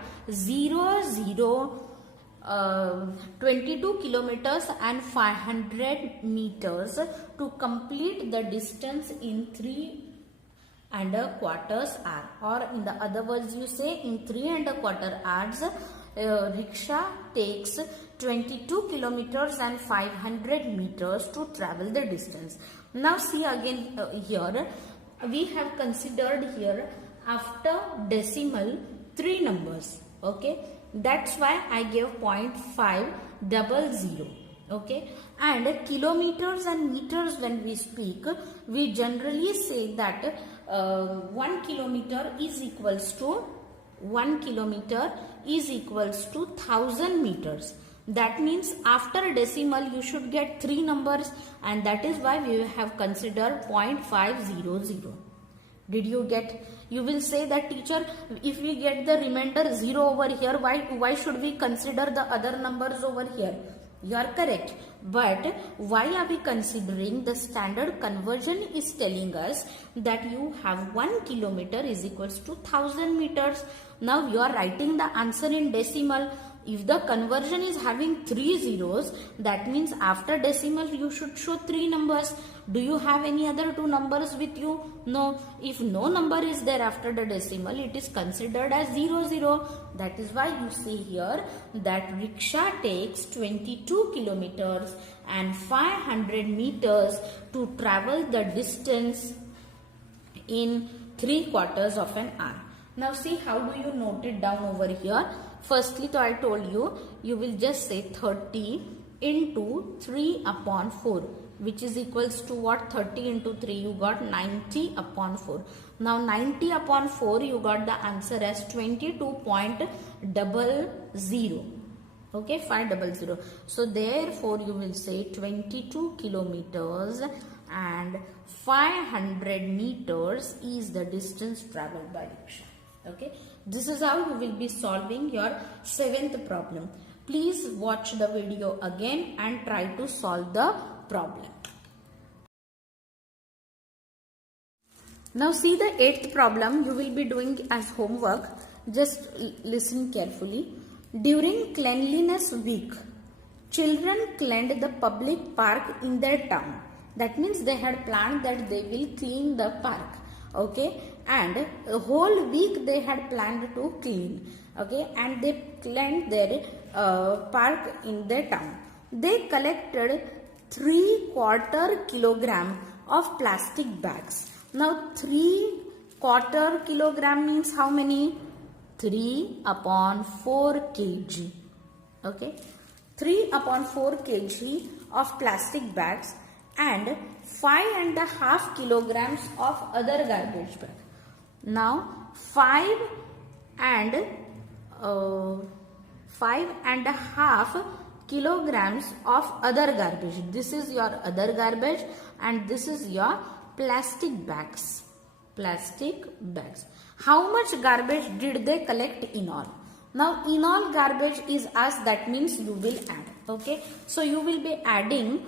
22 kilometers and 500 meters to complete the distance in 3¼ hour, or in the other words you say in 3¼ hours. Rickshaw takes 22 kilometers and 500 meters to travel the distance. Now see again here we have considered here after decimal 3 numbers. Okay, that's why I gave 0.500. Okay, and kilometers and meters, when we speak, we generally say that 1 kilometer is equals to 1000 meters. That means after decimal you should get 3 numbers, and that is why we have considered 0.500. Did you get? You will say that teacher, if we get the remainder 0 over here, why should we consider the other numbers over here? You are correct. But why are we considering? The standard conversion is telling us that you have 1 kilometer is equals to 1000 meters. Now you are writing the answer in decimal. If the conversion is having 3 zeros, that means after decimal you should show 3 numbers. Do you have any other 2 numbers with you? No. If no number is there after the decimal, it is considered as 0, 0. That is why you see here that rickshaw takes 22 kilometers and 500 meters to travel the distance in 3/4 of an hour. Now see, how do you note it down over here? Firstly, so I told you, you will just say 30 into 3/4, which is equals to what? 30 into 3, you got 90/4. Now 90/4, you got the answer as 22.00. Okay, 500. So therefore you will say 22 kilometers and 500 meters is the distance traveled by rickshaw. Okay, this is how you will be solving your 7th problem. Please watch the video again and try to solve the problem. Now see the 8th problem you will be doing as homework. Just listen carefully. During cleanliness week, children cleaned the public park in their town. That means they had planned that they will clean the park. Okay, and a whole week they had planned to clean. Okay, and they cleaned their park in their town. They collected 3/4 kilogram of plastic bags. Now 3/4 kilogram means how many? 3/4 kg. Okay, 3/4 kg of plastic bags and 5.5 kilograms of other garbage bag. Now 5.5 kilograms of other garbage. This is your other garbage and this is your plastic bags. plastic bags. How much garbage did they collect in all? Now in all garbage is asked, that means you will add. Okay, so you will be adding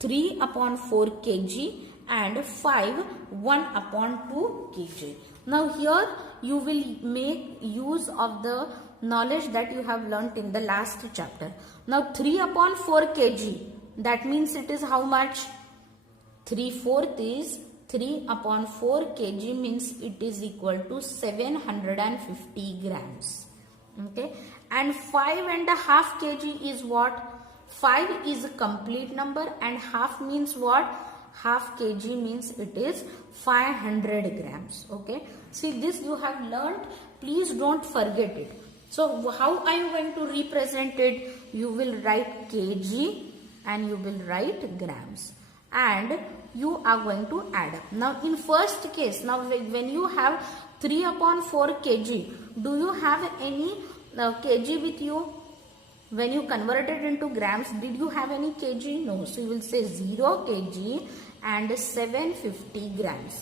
3 upon 4 kg and 5 1 upon 2 kg. Now here you will make use of the knowledge that you have learnt in the last chapter. Now 3 upon 4 kg, that means it is how much? 3/4 is 3 upon 4 kg, means it is equal to 750 grams. Okay, and 5.5 kg is what? 5 is a complete number and half means what? Half kg means it is 500 grams. Okay, see, this you have learnt. Please don't forget it. So how are you going to represent it? You will write kg and you will write grams, and you are going to add up. Now in first case, now when you have 3 upon 4 kg, do you have any kg with you? When you convert it into grams, did you have any kg? No. So you will say 0 kg and 750 grams.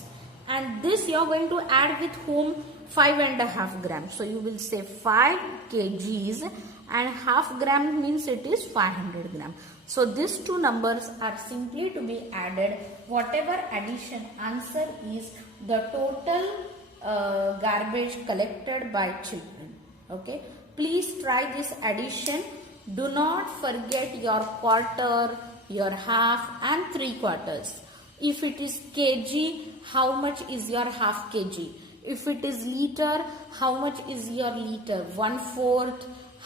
And this you are going to add with whom? 5.5 grams. So you will say 5 kgs and half gram means it is 500 grams. So these two numbers are simply to be added. Whatever addition answer is the total garbage collected by children. Okay. Please try this addition. Do not forget your quarter, your half and 3/4. If it is kg, how much is your half kg? If it is liter, how much is your liter? 1/4,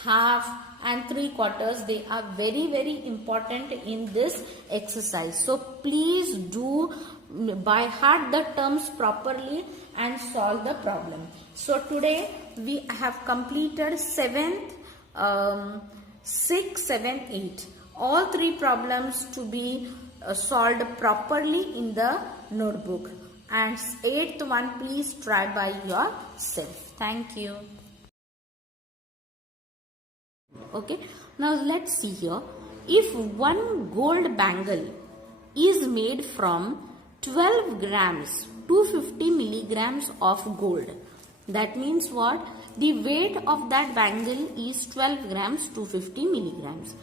half and 3/4. They are very, very important in this exercise. So please do by heart the terms properly and solve the problem. So today we have completed 7th, 6th, 7th, 8th. All 3 problems to be solved properly in the notebook. And 8th one, please try by yourself. Thank you. Okay, now let's see here. If one gold bangle is made from 12 grams, 250 milligrams of gold, that means what? The weight of that bangle is 12 grams, 250 milligrams.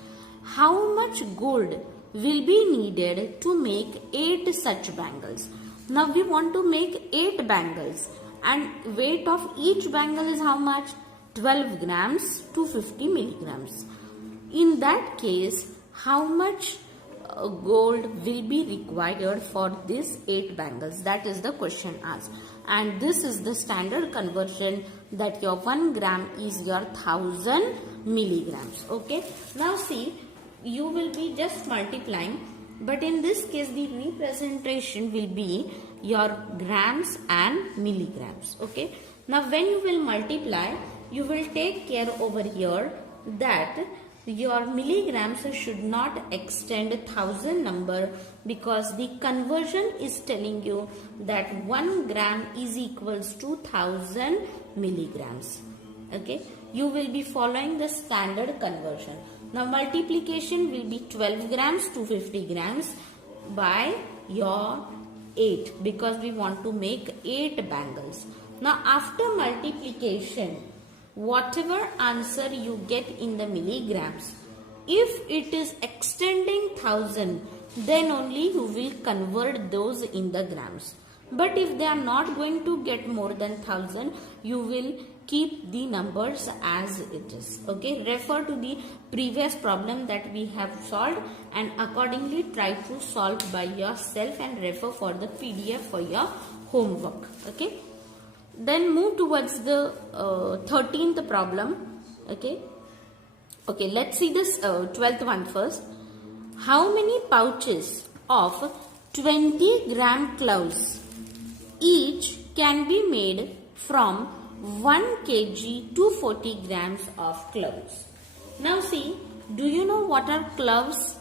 How much gold will be needed to make 8 such bangles? Now we want to make 8 bangles and weight of each bangle is how much? 12 grams, 250 milligrams. In that case, how much gold will be required for these 8 bangles? That is the question asked. And this is the standard conversion, that your 1 gram is your 1000 milligrams. Okay. Now see, you will be just multiplying, but in this case the representation will be your grams and milligrams. Okay. Now when you will multiply, you will take care over here that your milligrams should not extend 1000 number, because the conversion is telling you that 1 gram is equals to 1000 milligrams. Okay, you will be following the standard conversion. Now multiplication will be 12 grams 250 grams by your 8, because we want to make 8 bangles. Now after multiplication, whatever answer you get in the milligrams, if it is extending 1000, then only you will convert those in the grams. But if they are not going to get more than 1000, you will keep the numbers as it is. Okay, refer to the previous problem that we have solved and accordingly try to solve by yourself and refer for the PDF for your homework. Okay. Then move towards the 13th problem. Okay. Okay, let's see this 12th one first. How many pouches of 20 gram cloves each can be made from 1 kg to 40 grams of cloves? Now see, do you know what are cloves?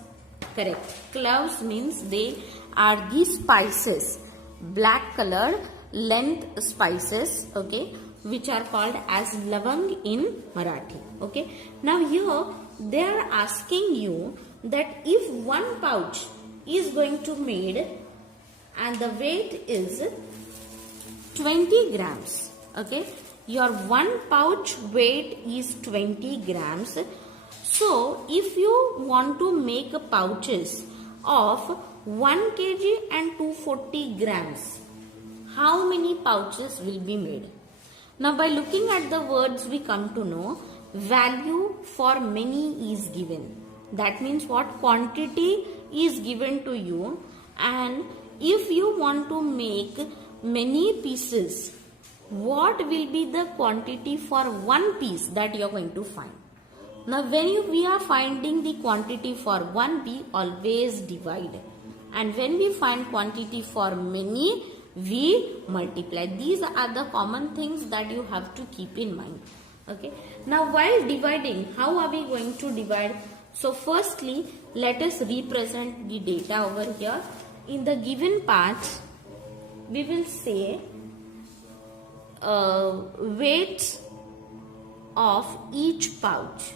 Correct. Cloves means they are the spices, black colored length spices, okay, which are called as lavang in Marathi. Okay. Now here they are asking you that if 1 pouch is going to made and the weight is 20 grams. Okay, your one pouch weight is 20 grams. So if you want to make pouches of 1 kg and 240 grams, how many pouches will be made? Now by looking at the words, we come to know value for many is given. That means what? Quantity is given to you, and if you want to make many pieces, what will be the quantity for one piece that you are going to find? Now when we are finding the quantity for one, we always divide, and when we find quantity for many, we multiply. These are the common things that you have to keep in mind. Okay. Now while dividing, how are we going to divide? So firstly, let us represent the data over here. In the given part, we will say weight of each pouch.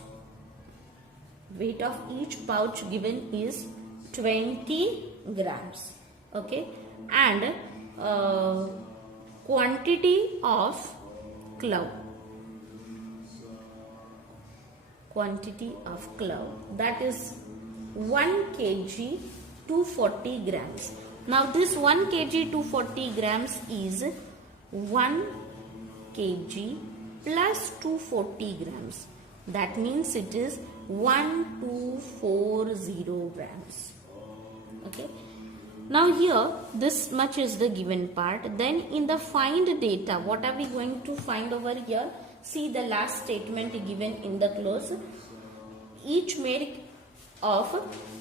Weight of each pouch given is 20 grams. Okay. And quantity of cloud. Quantity of cloud, that is 1 kg 240 grams. Now this 1 kg 240 grams is 1 kg plus 240 grams. That means it is 1240 grams. Okay. Now here this much is the given part. Then in the find data, what are we going to find over here? See the last statement given in the clause. Each made of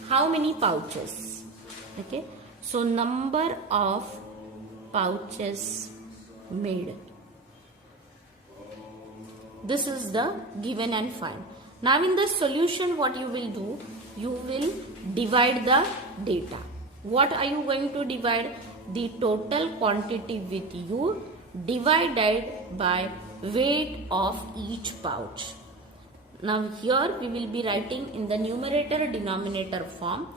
how many pouches? Okay. So number of pouches made. This is the given and find. Now in the solution, what you will do? You will divide the data. What are you going to divide? The total quantity with you divided by weight of each pouch. Now here we will be writing in the numerator denominator form.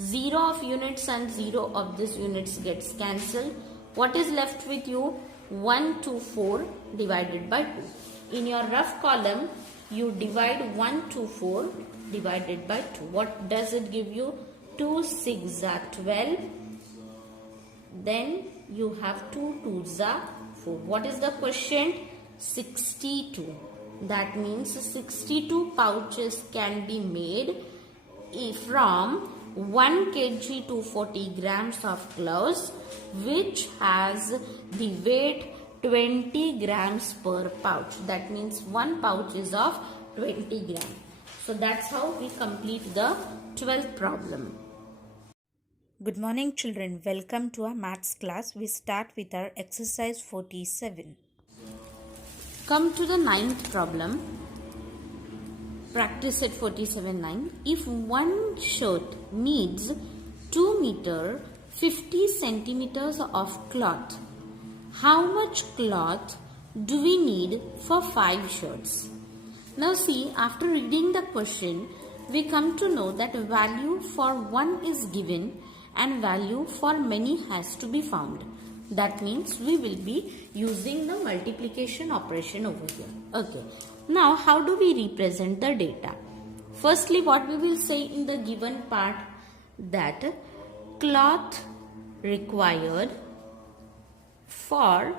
0 of units and 0 of this units gets cancelled. What is left with you? 124 divided by 2. In your rough column, you divide 124 divided by 2. What does it give you? 2 6 are 12. Then you have 2 2s are 4. What is the quotient? 62. That means 62 pouches can be made from 1 kg to 40 grams of cloves, which has the weight 20 grams per pouch. That means one pouch is of 20 grams. So that's how we complete the 12th problem. Good morning children, welcome to our maths class. We start with our exercise 47. Come to the 9th problem. Practice set 47.9. If one shirt needs 2 meter 50 centimeters of cloth, how much cloth do we need for 5 shirts? Now see, after reading the question, we come to know that value for one is given and value for many has to be found. That means we will be using the multiplication operation over here. Okay. Now how do we represent the data? Firstly, what we will say in the given part, that cloth required for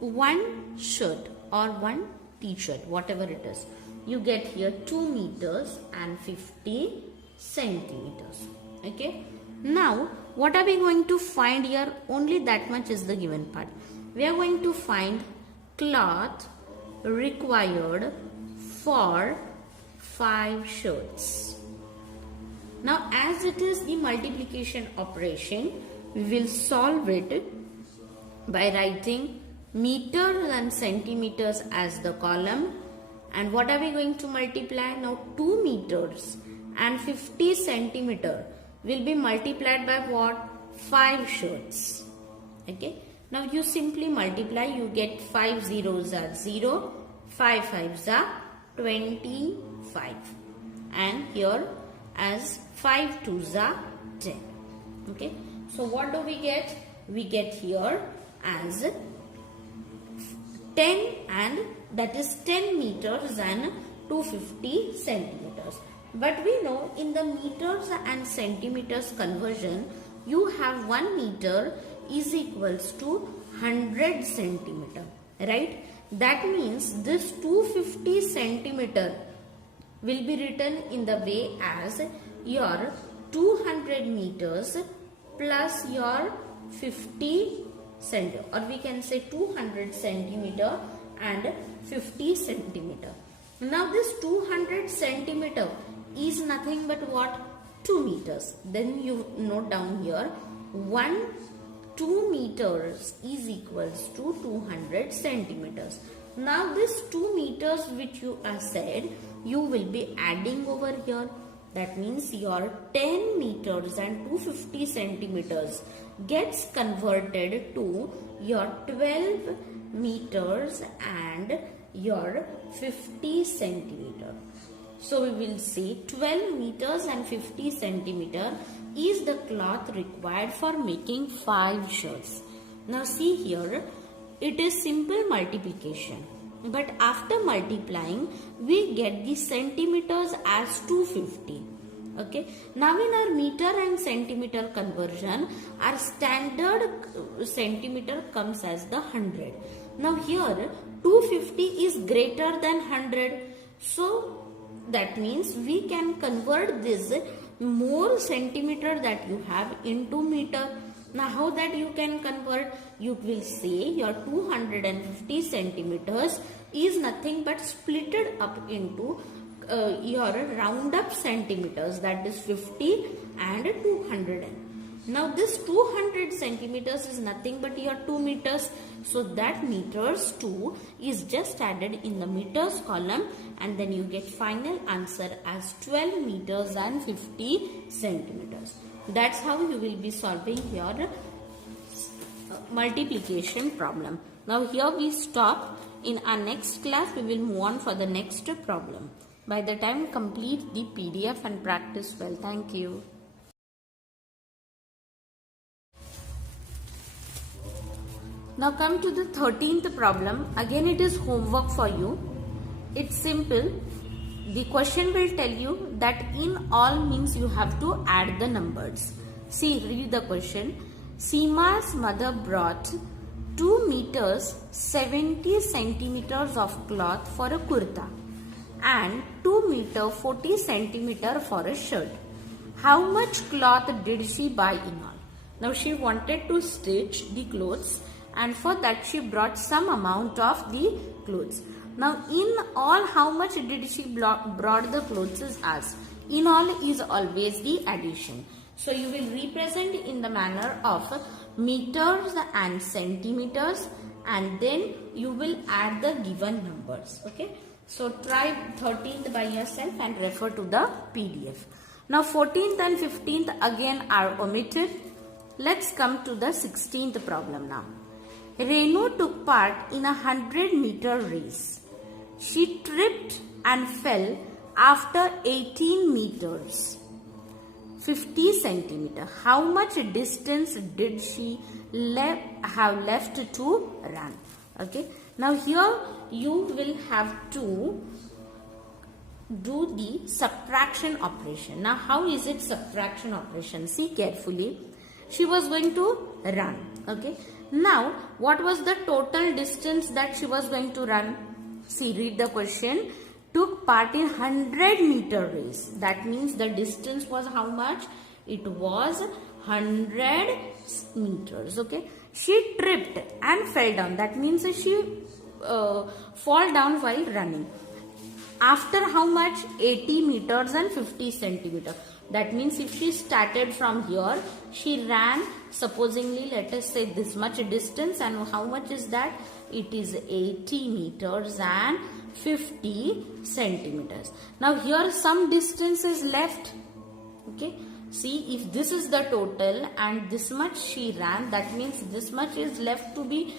one shirt or one t-shirt, whatever it is. You get here 2 meters and 50 centimeters. Okay. Now what are we going to find here? Only that much is the given part. We are going to find cloth required for 5 shirts. Now as it is the multiplication operation, we will solve it by writing meters and centimeters as the column. And what are we going to multiply? Now 2 meters and 50 centimeter will be multiplied by what? 5 shirts. Okay. Now you simply multiply, you get 5 zeros are 0, 5 5s are 25, and here as 5 2s are 10. Okay. So what do we get? We get here as 10 and that is 10 meters and 250 centimeters. But we know in the meters and centimeters conversion, you have 1 meter is equals to 100 centimeter, right? That means this 250 centimeter will be written in the way as your 200 meters plus your 50 centimeter, or we can say 200 centimeter and 50 centimeter. Now this 200 centimeter is nothing but what? 2 meters. Then you note down here 2 meters is equals to 200 centimeters. Now this 2 meters which you are said, you will be adding over here. That means your 10 meters and 250 centimeters gets converted to your 12 meters and your 50 centimeter. So we will say 12 meters and 50 centimeter is the cloth required for making 5 shirts. Now see here, it is simple multiplication. But after multiplying, we get the centimeters as 250. Okay. Now in our meter and centimeter conversion, our standard centimeter comes as the 100. Now here 250 is greater than 100. So that means we can convert this more centimeter that you have into meter. Now how that you can convert? You will say your 250 centimeters is nothing but splitted up into your round up centimeters, that is 50 and 200. Now this 200 centimeters is nothing but your 2 meters. So that meters 2 is just added in the meters column, and then you get final answer as 12 meters and 50 centimeters. That's how you will be solving your multiplication problem. Now here we stop. In our next class, we will move on for the next problem. By the time, complete the PDF and practice well. Thank you. Now come to the 13th problem. Again it is homework for you. It's simple. The question will tell you that in all means you have to add the numbers. See, read the question. Seema's mother brought 2 meters 70 centimeters of cloth for a kurta and 2 meter 40 centimeter for a shirt. How much cloth did she buy in all? Now she wanted to stitch the clothes, and for that she brought some amount of the clothes. Now in all, how much did she brought the clothes is asked. In all is always the addition. So you will represent in the manner of meters and centimeters, and then you will add the given numbers. Okay. So try 13th by yourself and refer to the PDF. Now 14th and 15th again are omitted. Let's come to the 16th problem now. Renu took part in a 100-meter race. She tripped and fell after 18 meters, 50 centimeter. How much distance did she have left to run? Okay. Now here you will have to do the subtraction operation. Now how is it subtraction operation? See carefully. She was going to run. Okay. Now what was the total distance that she was going to run? See, read the question. Took part in 100-meter race. That means the distance was how much? It was 100 meters. Okay. She tripped and fell down. That means she fall down while running. After how much? 80 meters and 50 centimeter. That means if she started from here, she ran supposingly, let us say this much distance, and how much is that? It is 80 meters and 50 centimeters. Now here some distance is left. Okay. See, if this is the total and this much she ran, that means this much is left to be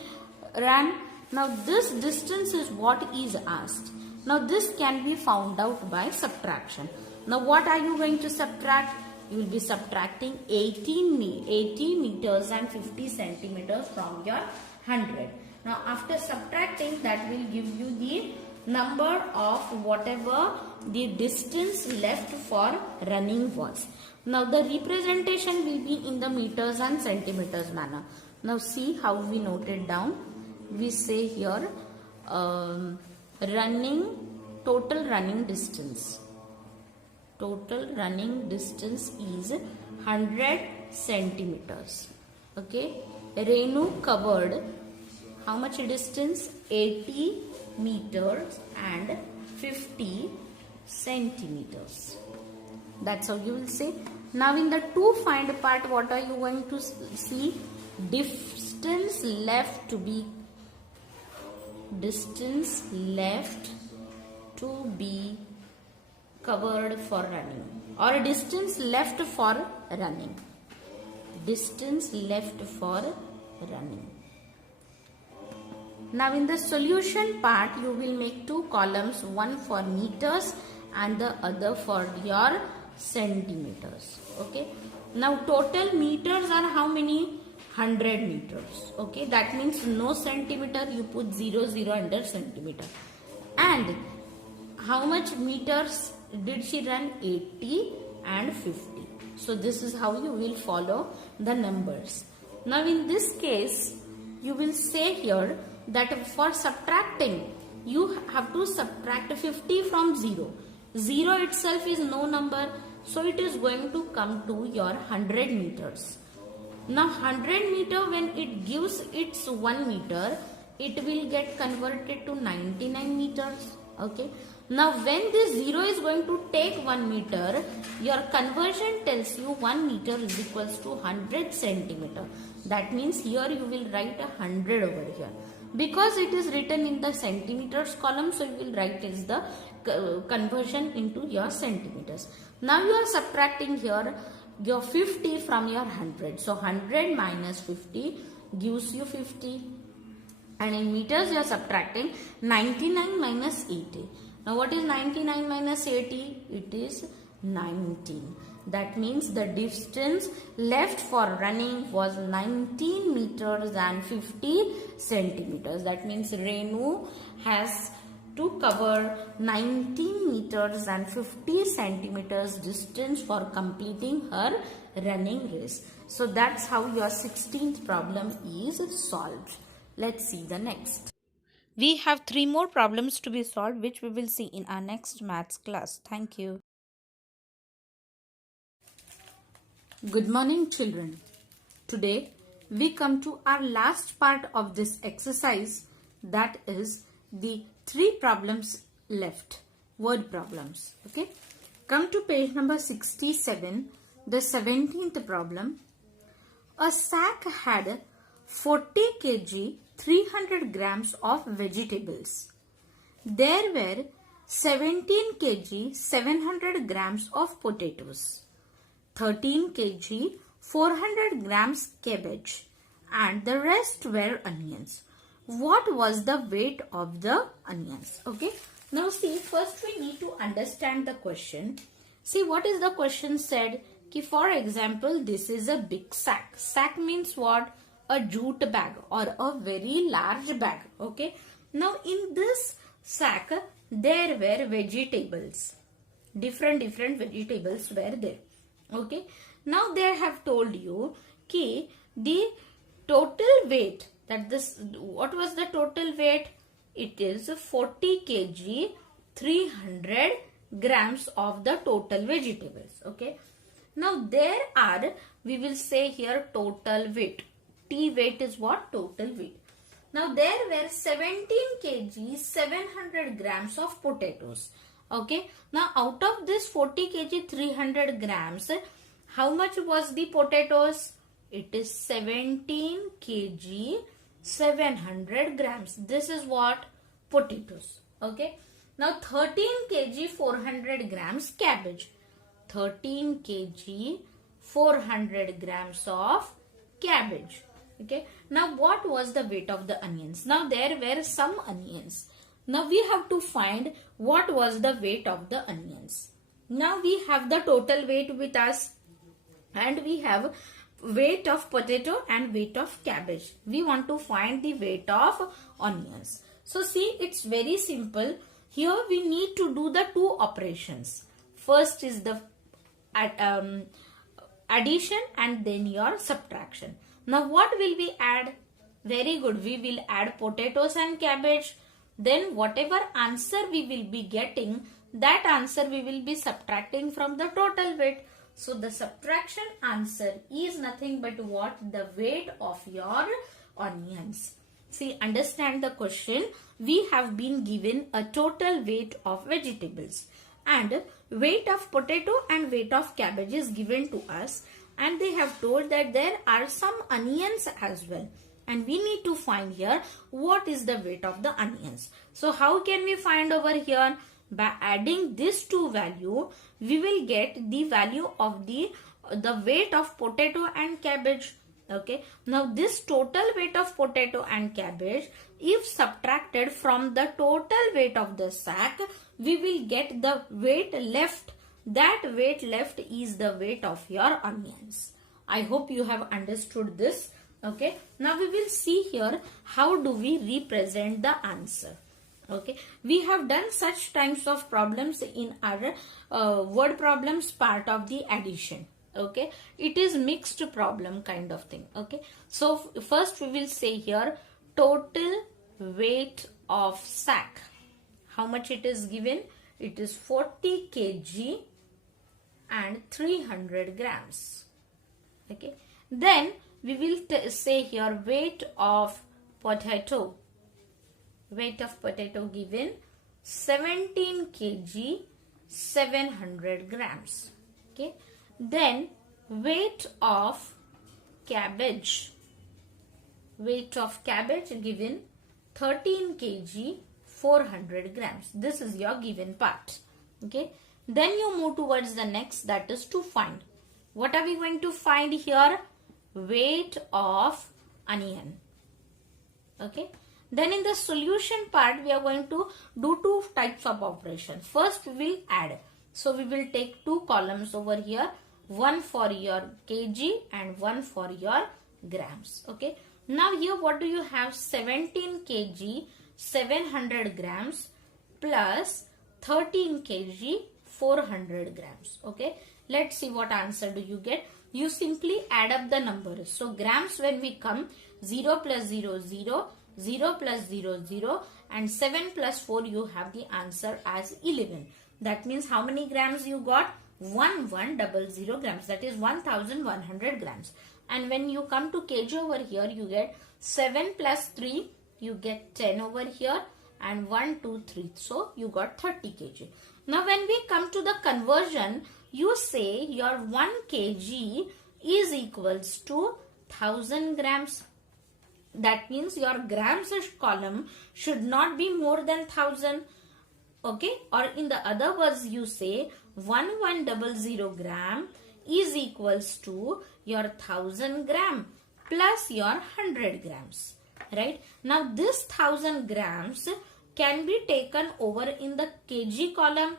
ran. Now this distance is what is asked. Now this can be found out by subtraction. Now what are you going to subtract? You will be subtracting 80 meters and 50 centimeters from your 100. Now after subtracting, that will give you the number of whatever the distance left for running was. Now the representation will be in the meters and centimeters manner. Now see how we note it down. We say here total running distance. Total running distance is 100 centimeters. Okay. Renu covered how much distance? 80 meters and 50 centimeters. That's how you will say. Now in the to find part, what are you going to see? Distance left to be covered for running, or distance left for running. Distance left for running. Now in the solution part, you will make two columns, one for meters and the other for your centimeters. Okay. Now total meters are how many? 100 meters. Okay. That means no centimeter, you put 0 under centimeter. And how much meters did she run? 80 and 50. So this is how you will follow the numbers. Now in this case, you will say here that for subtracting, you have to subtract 50 from 0. 0 itself is no number, so it is going to come to your 100 meters. Now 100 meter, when it gives its 1 meter, it will get converted to 99 meters. Okay. Now when this 0 is going to take 1 meter, your conversion tells you 1 meter is equals to 100 centimeter. That means here you will write 100 over here. Because it is written in the centimeters column, so you will write is the conversion into your centimeters. Now you are subtracting here your 50 from your 100. So 100 minus 50 gives you 50. And in meters you are subtracting 99 minus 80. Now what is 99 minus 80? It is 19. That means the distance left for running was 19 meters and 50 centimeters. That means Renu has to cover 19 meters and 50 centimeters distance for completing her running race. So that's how your 16th problem is solved. Let's see the next. We have 3 more problems to be solved, which we will see in our next maths class. Thank you. Good morning, children. Today we come to our last part of this exercise, that is the 3 problems left, word problems. Okay, come to page number 67, the 17th problem. A sack had 40 kg 300 grams of vegetables. There were 17 kg 700 grams of potatoes, 13 kg 400 grams cabbage, and the rest were onions. What was the weight of the onions? Okay. Now see, first we need to understand the question. See, what is the question said? Ki, for example, this is a big sack. Sack means what? A jute bag or a very large bag. Okay. Now in this sack there were vegetables. Different vegetables were there. Okay. Now they have told you ki the total weight, that this, what was the total weight? It is 40 kg 300 grams of the total vegetables. Okay. Now there are, we will say here total weight. T weight is what? Total weight. Now there were 17 kg 700 grams of potatoes. Okay. Now out of this 40 kg 300 grams, how much was the potatoes? It is 17 kg 700 grams. This is what? Potatoes. Okay. Now 13 kg 400 grams cabbage. 13 kg 400 grams of cabbage. Okay. Now what was the weight of the onions? Now there were some onions. Now we have to find what was the weight of the onions. Now we have the total weight with us and we have weight of potato and weight of cabbage. We want to find the weight of onions. So see, it's very simple. Here we need to do the two operations. First is the addition and then your subtraction. Now what will we add? Very good. We will add potatoes and cabbage. Then whatever answer we will be getting, that answer we will be subtracting from the total weight. So the subtraction answer is nothing but what? The weight of your onions. See, understand the question. We have been given a total weight of vegetables and weight of potato and weight of cabbage is given to us, and they have told that there are some onions as well, and we need to find here what is the weight of the onions. So how can we find over here? By adding this two value, we will get the value of the weight of potato and cabbage. Okay, now this total weight of potato and cabbage, if subtracted from the total weight of the sack, we will get the weight left. That weight left is the weight of your onions. I hope you have understood this. Okay, now we will see here how do we represent the answer. Okay, we have done such types of problems in our word problems part of the addition. Okay, it is mixed problem kind of thing. Okay, so first we will say here total weight of sack. How much it is given? It is 40 kg and 300 grams. Okay, then we will say here weight of potato. Weight of potato given 17 kg 700 grams. Okay, then weight of cabbage. Weight of cabbage given 13 kg 400 grams. This is your given part. Okay, then you move towards the next, that is to find. What are we going to find here? Weight of onion. Okay, then in the solution part we are going to do two types of operation. First we will add. So we will take two columns over here, one for your kg and one for your grams. Okay, now here what do you have? 17 kg 700 grams plus 13 kg 400 grams. Okay, let's see what answer do you get. You simply add up the numbers. So grams, when we come, 0 plus 0 0, 0 plus 0 0, and 7 plus 4, you have the answer as 11. That means how many grams you got? 1100 grams. That is 1100 grams. And when you come to kg over here, you get 7 plus 3, you get 10 over here, and 1 2 3. So you got 30 kg. Now when we come to the conversion, you say your 1 kg is equals to 1000 grams. That means your grams column should not be more than 1000. Okay, or in the other words, you say 1100 gram is equals to your 1000 gram plus your 100 grams. Right, now this 1000 grams can be taken over in the kg column.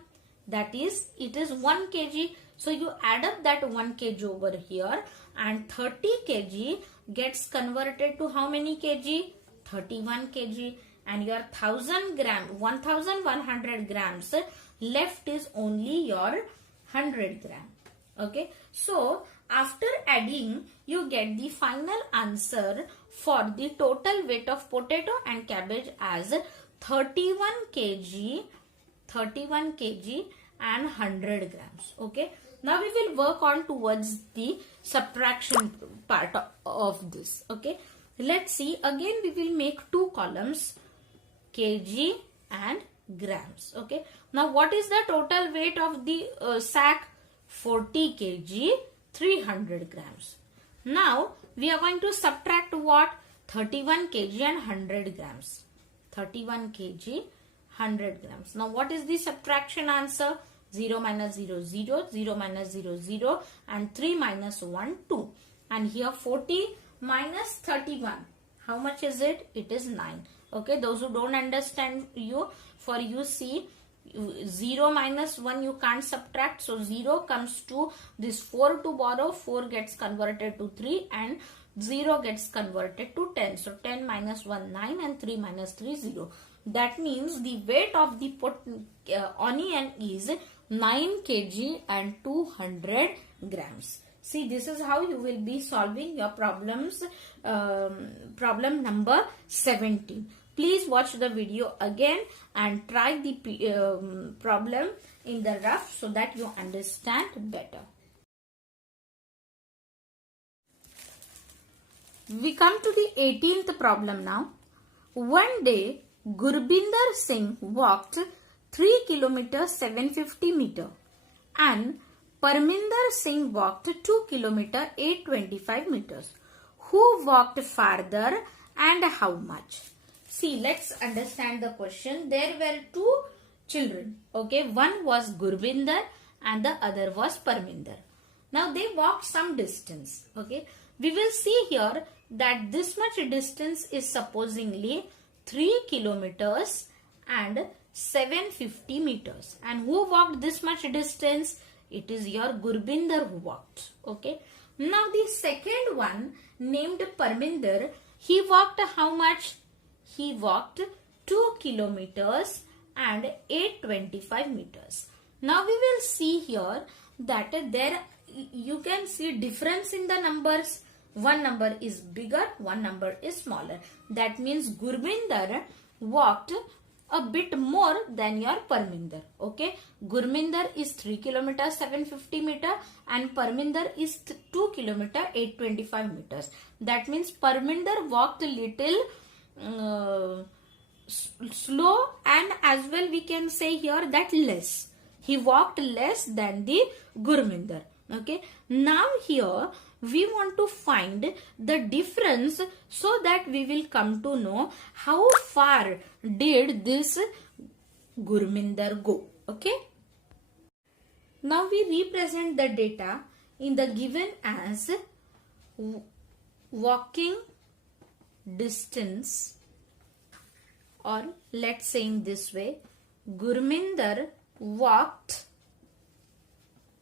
That is, it is 1 kg. So you add up that 1 kg over here, and 30 kg gets converted to how many kg? 31 kg. And your 1100 grams left is only your 100 gram. Okay, so after adding, you get the final answer for the total weight of potato and cabbage as 31 kg and 100 grams. Okay, now we will work on towards the subtraction part of this. Okay, let's see. Again we will make two columns, kg and grams. Okay, now what is the total weight of the sack? 40 kg 300 grams. Now we are going to subtract what? 31 kg and 100 grams. 31 kg 100 grams. Now what is the subtraction answer? 0 minus 0 0, 0 minus 0 0, and 3 minus 1 2. And here 40 minus 31. How much is it? It is 9. Okay, those who don't understand, for you see, 0 minus 1 you can't subtract, so 0 comes to this 4 to borrow, 4 gets converted to 3 and 0 gets converted to 10. So 10 minus 1 9 and 3 minus 3 0. That means the weight of the onion is 9 kg and 200 grams. See, this is how you will be solving your problems, problem number 17. Please watch the video again and try the problem in the rough so that you understand better. We come to the 18th problem now. One day, Gurbinder Singh walked 3 km 750 meter and Parminder Singh walked 2 km 825 meters. Who walked farther and how much? See, let's understand the question. There were two children. Okay, one was Gurbinder and the other was Parminder. Now they walked some distance. Okay, we will see here that this much distance is supposingly 3 kilometers and 750 meters. And who walked this much distance? It is your Gurbinder who walked. Okay. Now the second one named Parminder, he walked how much? He walked 2 kilometers and 825 meters. Now we will see here that there you can see difference in the numbers. One number is bigger, one number is smaller. That means Gurbinder walked a bit more than your Parminder. Okay, Gurbinder is 3 km 750 meter and Parminder is 2 km 825 meters. That means Parminder walked a little slow, and as well we can say here that less. He walked less than the Gurbinder. Okay, now here we want to find the difference so that we will come to know how far did this Gurbinder go. Okay. Now we represent the data in the given as walking distance, or let's say in this way, Gurbinder walked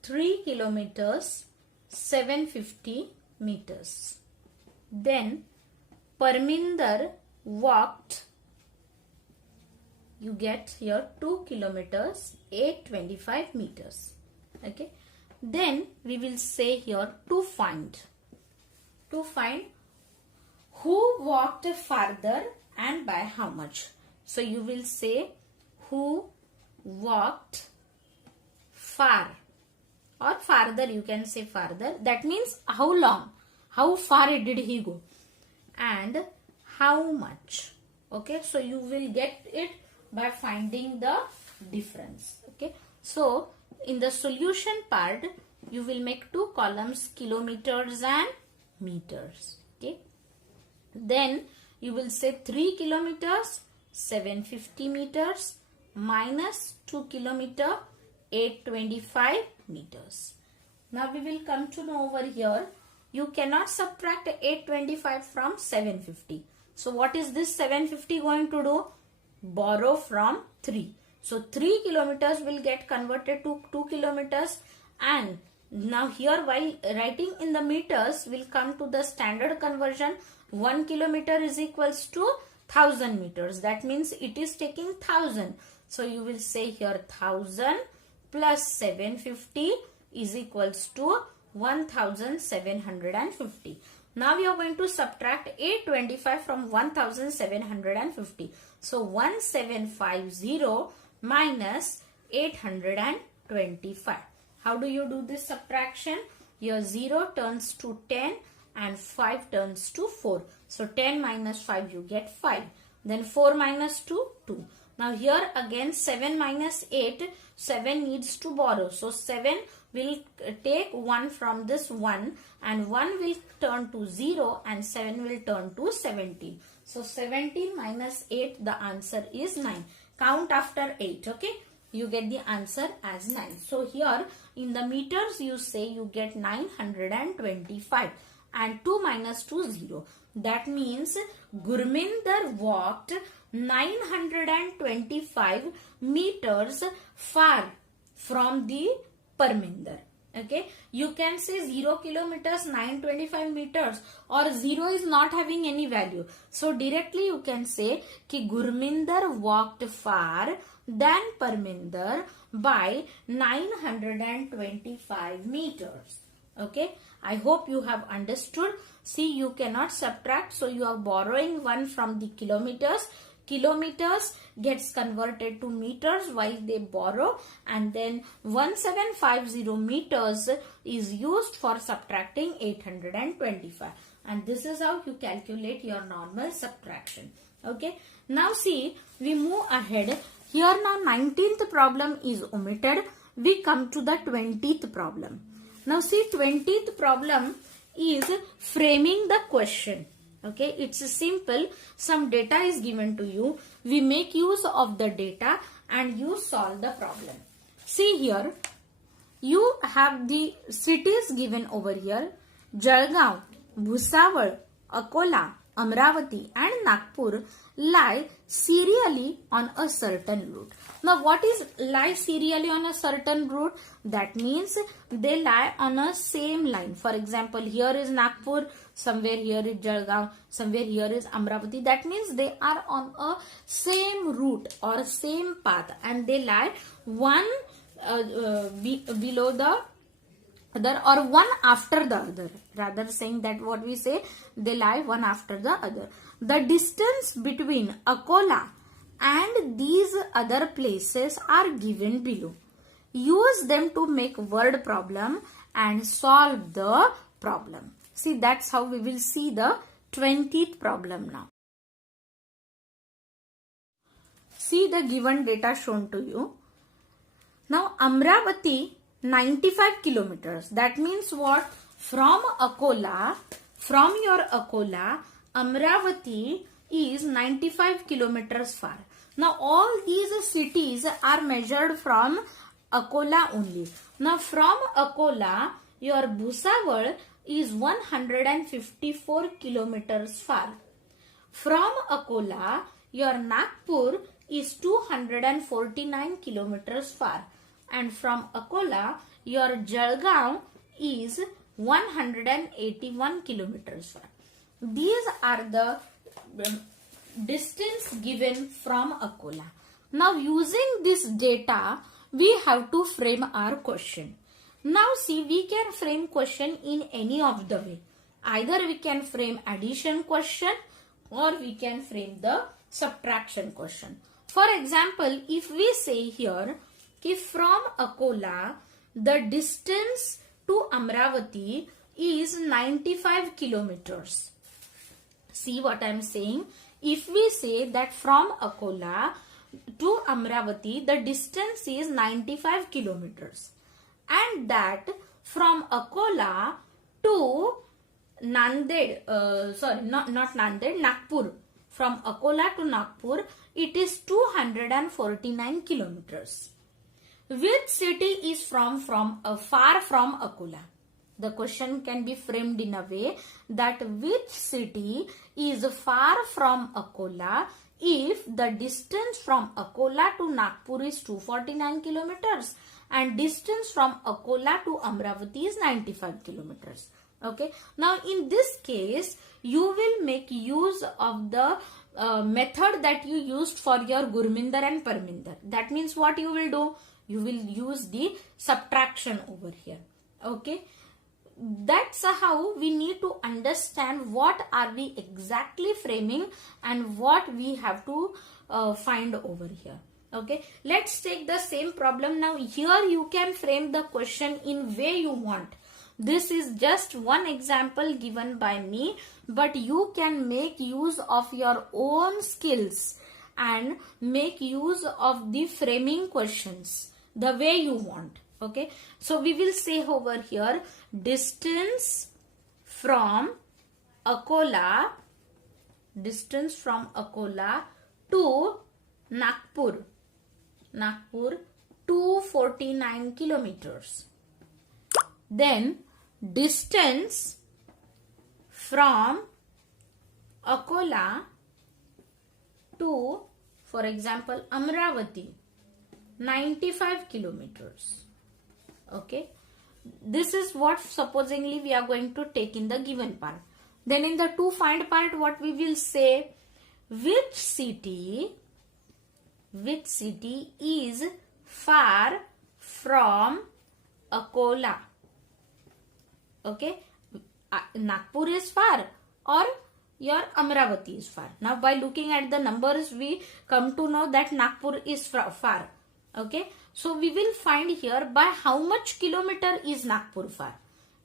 3 kilometers 750 meters. Then Parminder walked, you get here 2 kilometers 825 meters. Okay. Then we will say here to find who walked farther and by how much. So you will say who walked far, or farther, you can say farther. That means how long, how far did he go and how much. Okay, so you will get it by finding the difference. Okay, so in the solution part you will make two columns, kilometers and meters. Okay, then you will say 3 kilometers 750 meters minus 2 kilometer 825 meters. Now we will come to know over here, you cannot subtract 825 from 750. So what is this 750 going to do? Borrow from 3. So 3 kilometers will get converted to 2 kilometers, and now here while writing in the meters will come to the standard conversion. 1 kilometer is equals to 1000 meters. That means it is taking 1000. So you will say here 1000 plus 750 is equals to 1750. Now we are going to subtract 825 from 1750. So 1750 minus 825. How do you do this subtraction? Your 0 turns to 10 and 5 turns to 4. So 10 minus 5 you get 5. Then 4 minus 2, 2. Now here again 7 minus 8, 7 needs to borrow. So 7 will take 1 from this 1 and 1 will turn to 0 and 7 will turn to 17. So 17 minus 8, the answer is 9. Count after 8, okay? You get the answer as 9. So here in the meters you say you get 925. and 2 minus 2 0. That means Gurminder walked 925 meters far from the Parminder. Okay, you can say 0 kilometers 925 meters, or 0 is not having any value. So directly you can say कि Gurminder walked far than Parminder by 925 meters. Okay, I hope you have understood. See, you cannot subtract, so you are borrowing 1 from the kilometers. Kilometers gets converted to meters while they borrow, and then 1750 meters is used for subtracting 825, and this is how you calculate your normal subtraction. Okay, now see, we move ahead. Here now 19th problem is omitted. We come to the 20th problem. Now see, 20th problem is framing the question. Okay, it's simple. Some data is given to you. We make use of the data and you solve the problem. See here, you have the cities given over here. Jalgaon, Bhusawal, Akola, Amravati and Nagpur lie serially on a certain route. Now what is lie serially on a certain route? That means they lie on a same line. For example, here is Nagpur, somewhere here is Jalgaon, somewhere here is Amravati. That means they are on a same route or same path, and they lie one below the other or one after the other. Rather saying that what we say, they lie one after the other. The distance between Akola and these other places are given below. Use them to make word problem and solve the problem. See, that's how we will see the 20th problem now. See the given data shown to you. Now Amravati 95 kilometers. That means what? From Akola, from your Akola, Amravati is 95 kilometers far. Now all these cities are measured from Akola only. Now from Akola, your Bhusawal is 154 kilometers far. From Akola, your Nagpur is 249 kilometers far. And from Akola, your Jalgaon is 181 kilometers far. These are the distance given from Akola. Now using this data, we have to frame our question. Now see, we can frame question in any of the way. Either we can frame addition question or we can frame the subtraction question. For example, if we say here, if from Akola, the distance to Amravati is 95 kilometers. See what I am saying? If we say that from Akola to Amravati, the distance is 95 kilometers. And that from Akola to Nanded, not Nanded, Nagpur. From Akola to Nagpur, it is 249 kilometers. Which city is far from Akola? The question can be framed in a way that which city is far from Akola if the distance from Akola to Nagpur is 249 kilometers and distance from Akola to Amravati is 95 kilometers. Okay. Now in this case, you will make use of the method that you used for your Gurminder and Parminder. That means what you will do? You will use the subtraction over here. Okay. That's how we need to understand what are we exactly framing and what we have to find over here. Okay. Let's take the same problem. Now here you can frame the question in way you want. This is just one example given by me, but you can make use of your own skills and make use of the framing questions the way you want. Okay, so we will say over here, distance from Akola to Nagpur 249 kilometers. Then distance from Akola to, for example, Amravati, 95 kilometers. Okay, this is what supposingly we are going to take in the given part. Then in the to find part, what we will say, which city is far from Akola? Okay, Nagpur is far or your Amravati is far. Now by looking at the numbers, we come to know that Nagpur is far. Okay, so we will find here by how much kilometer is Nagpur far,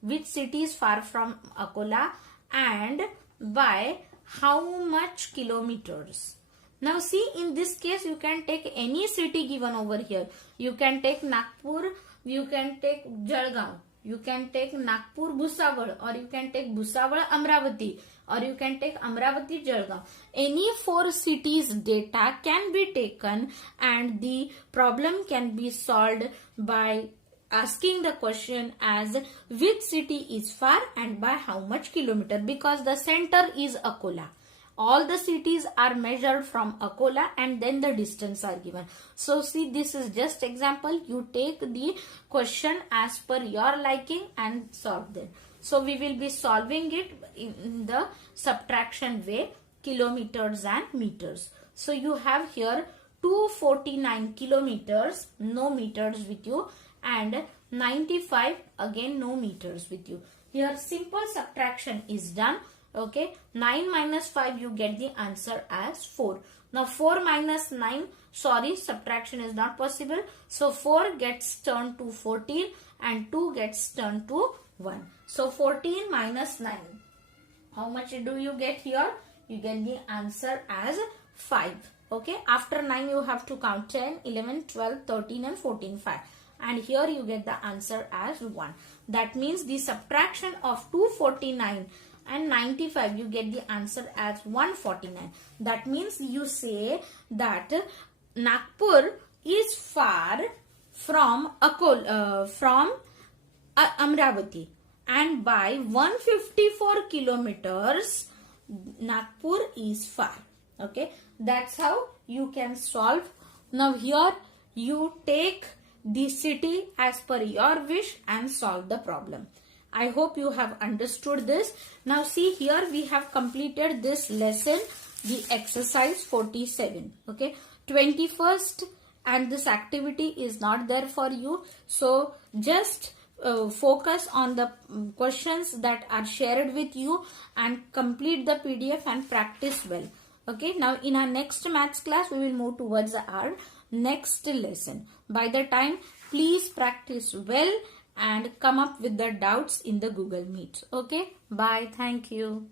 which city is far from Akola, and by how much kilometers. Now see, in this case you can take any city given over here. You can take Nagpur, you can take Jalgaon, you can take Nagpur Bhusawal, or you can take Bhusawal Amravati, or you can take Amravati Jalgaon. Any 4 cities data can be taken and the problem can be solved by asking the question as which city is far and by how much kilometer, because the center is Akola. All the cities are measured from Akola and then the distance are given. So see, this is just example. You take the question as per your liking and solve them. So we will be solving it in the subtraction way, kilometers and meters. So you have here 249 kilometers, no meters with you, and 95, again no meters with you. Here simple subtraction is done. Okay, 9 minus 5, you get the answer as 4. Now 4 minus 9, sorry, subtraction is not possible. So 4 gets turned to 14 and 2 gets turned to 1. So 14 minus 9. How much do you get here? You get the answer as 5. Okay, after 9 you have to count 10, 11, 12, 13 and 14, 5. And here you get the answer as 1. That means the subtraction of 249 and 95, you get the answer as 149. That means you say that Nagpur is far from Amravati, and by 154 kilometers Nagpur is far. Okay, that's how you can solve. Now here you take the city as per your wish and solve the problem. I hope you have understood this. Now see, here we have completed this lesson, the exercise 47. Okay, 21st and this activity is not there for you. So just focus on the questions that are shared with you and complete the PDF and practice well. Okay, now in our next maths class, we will move towards our next lesson. By the time, please practice well and come up with the doubts in the Google Meet. Okay, bye. Thank you.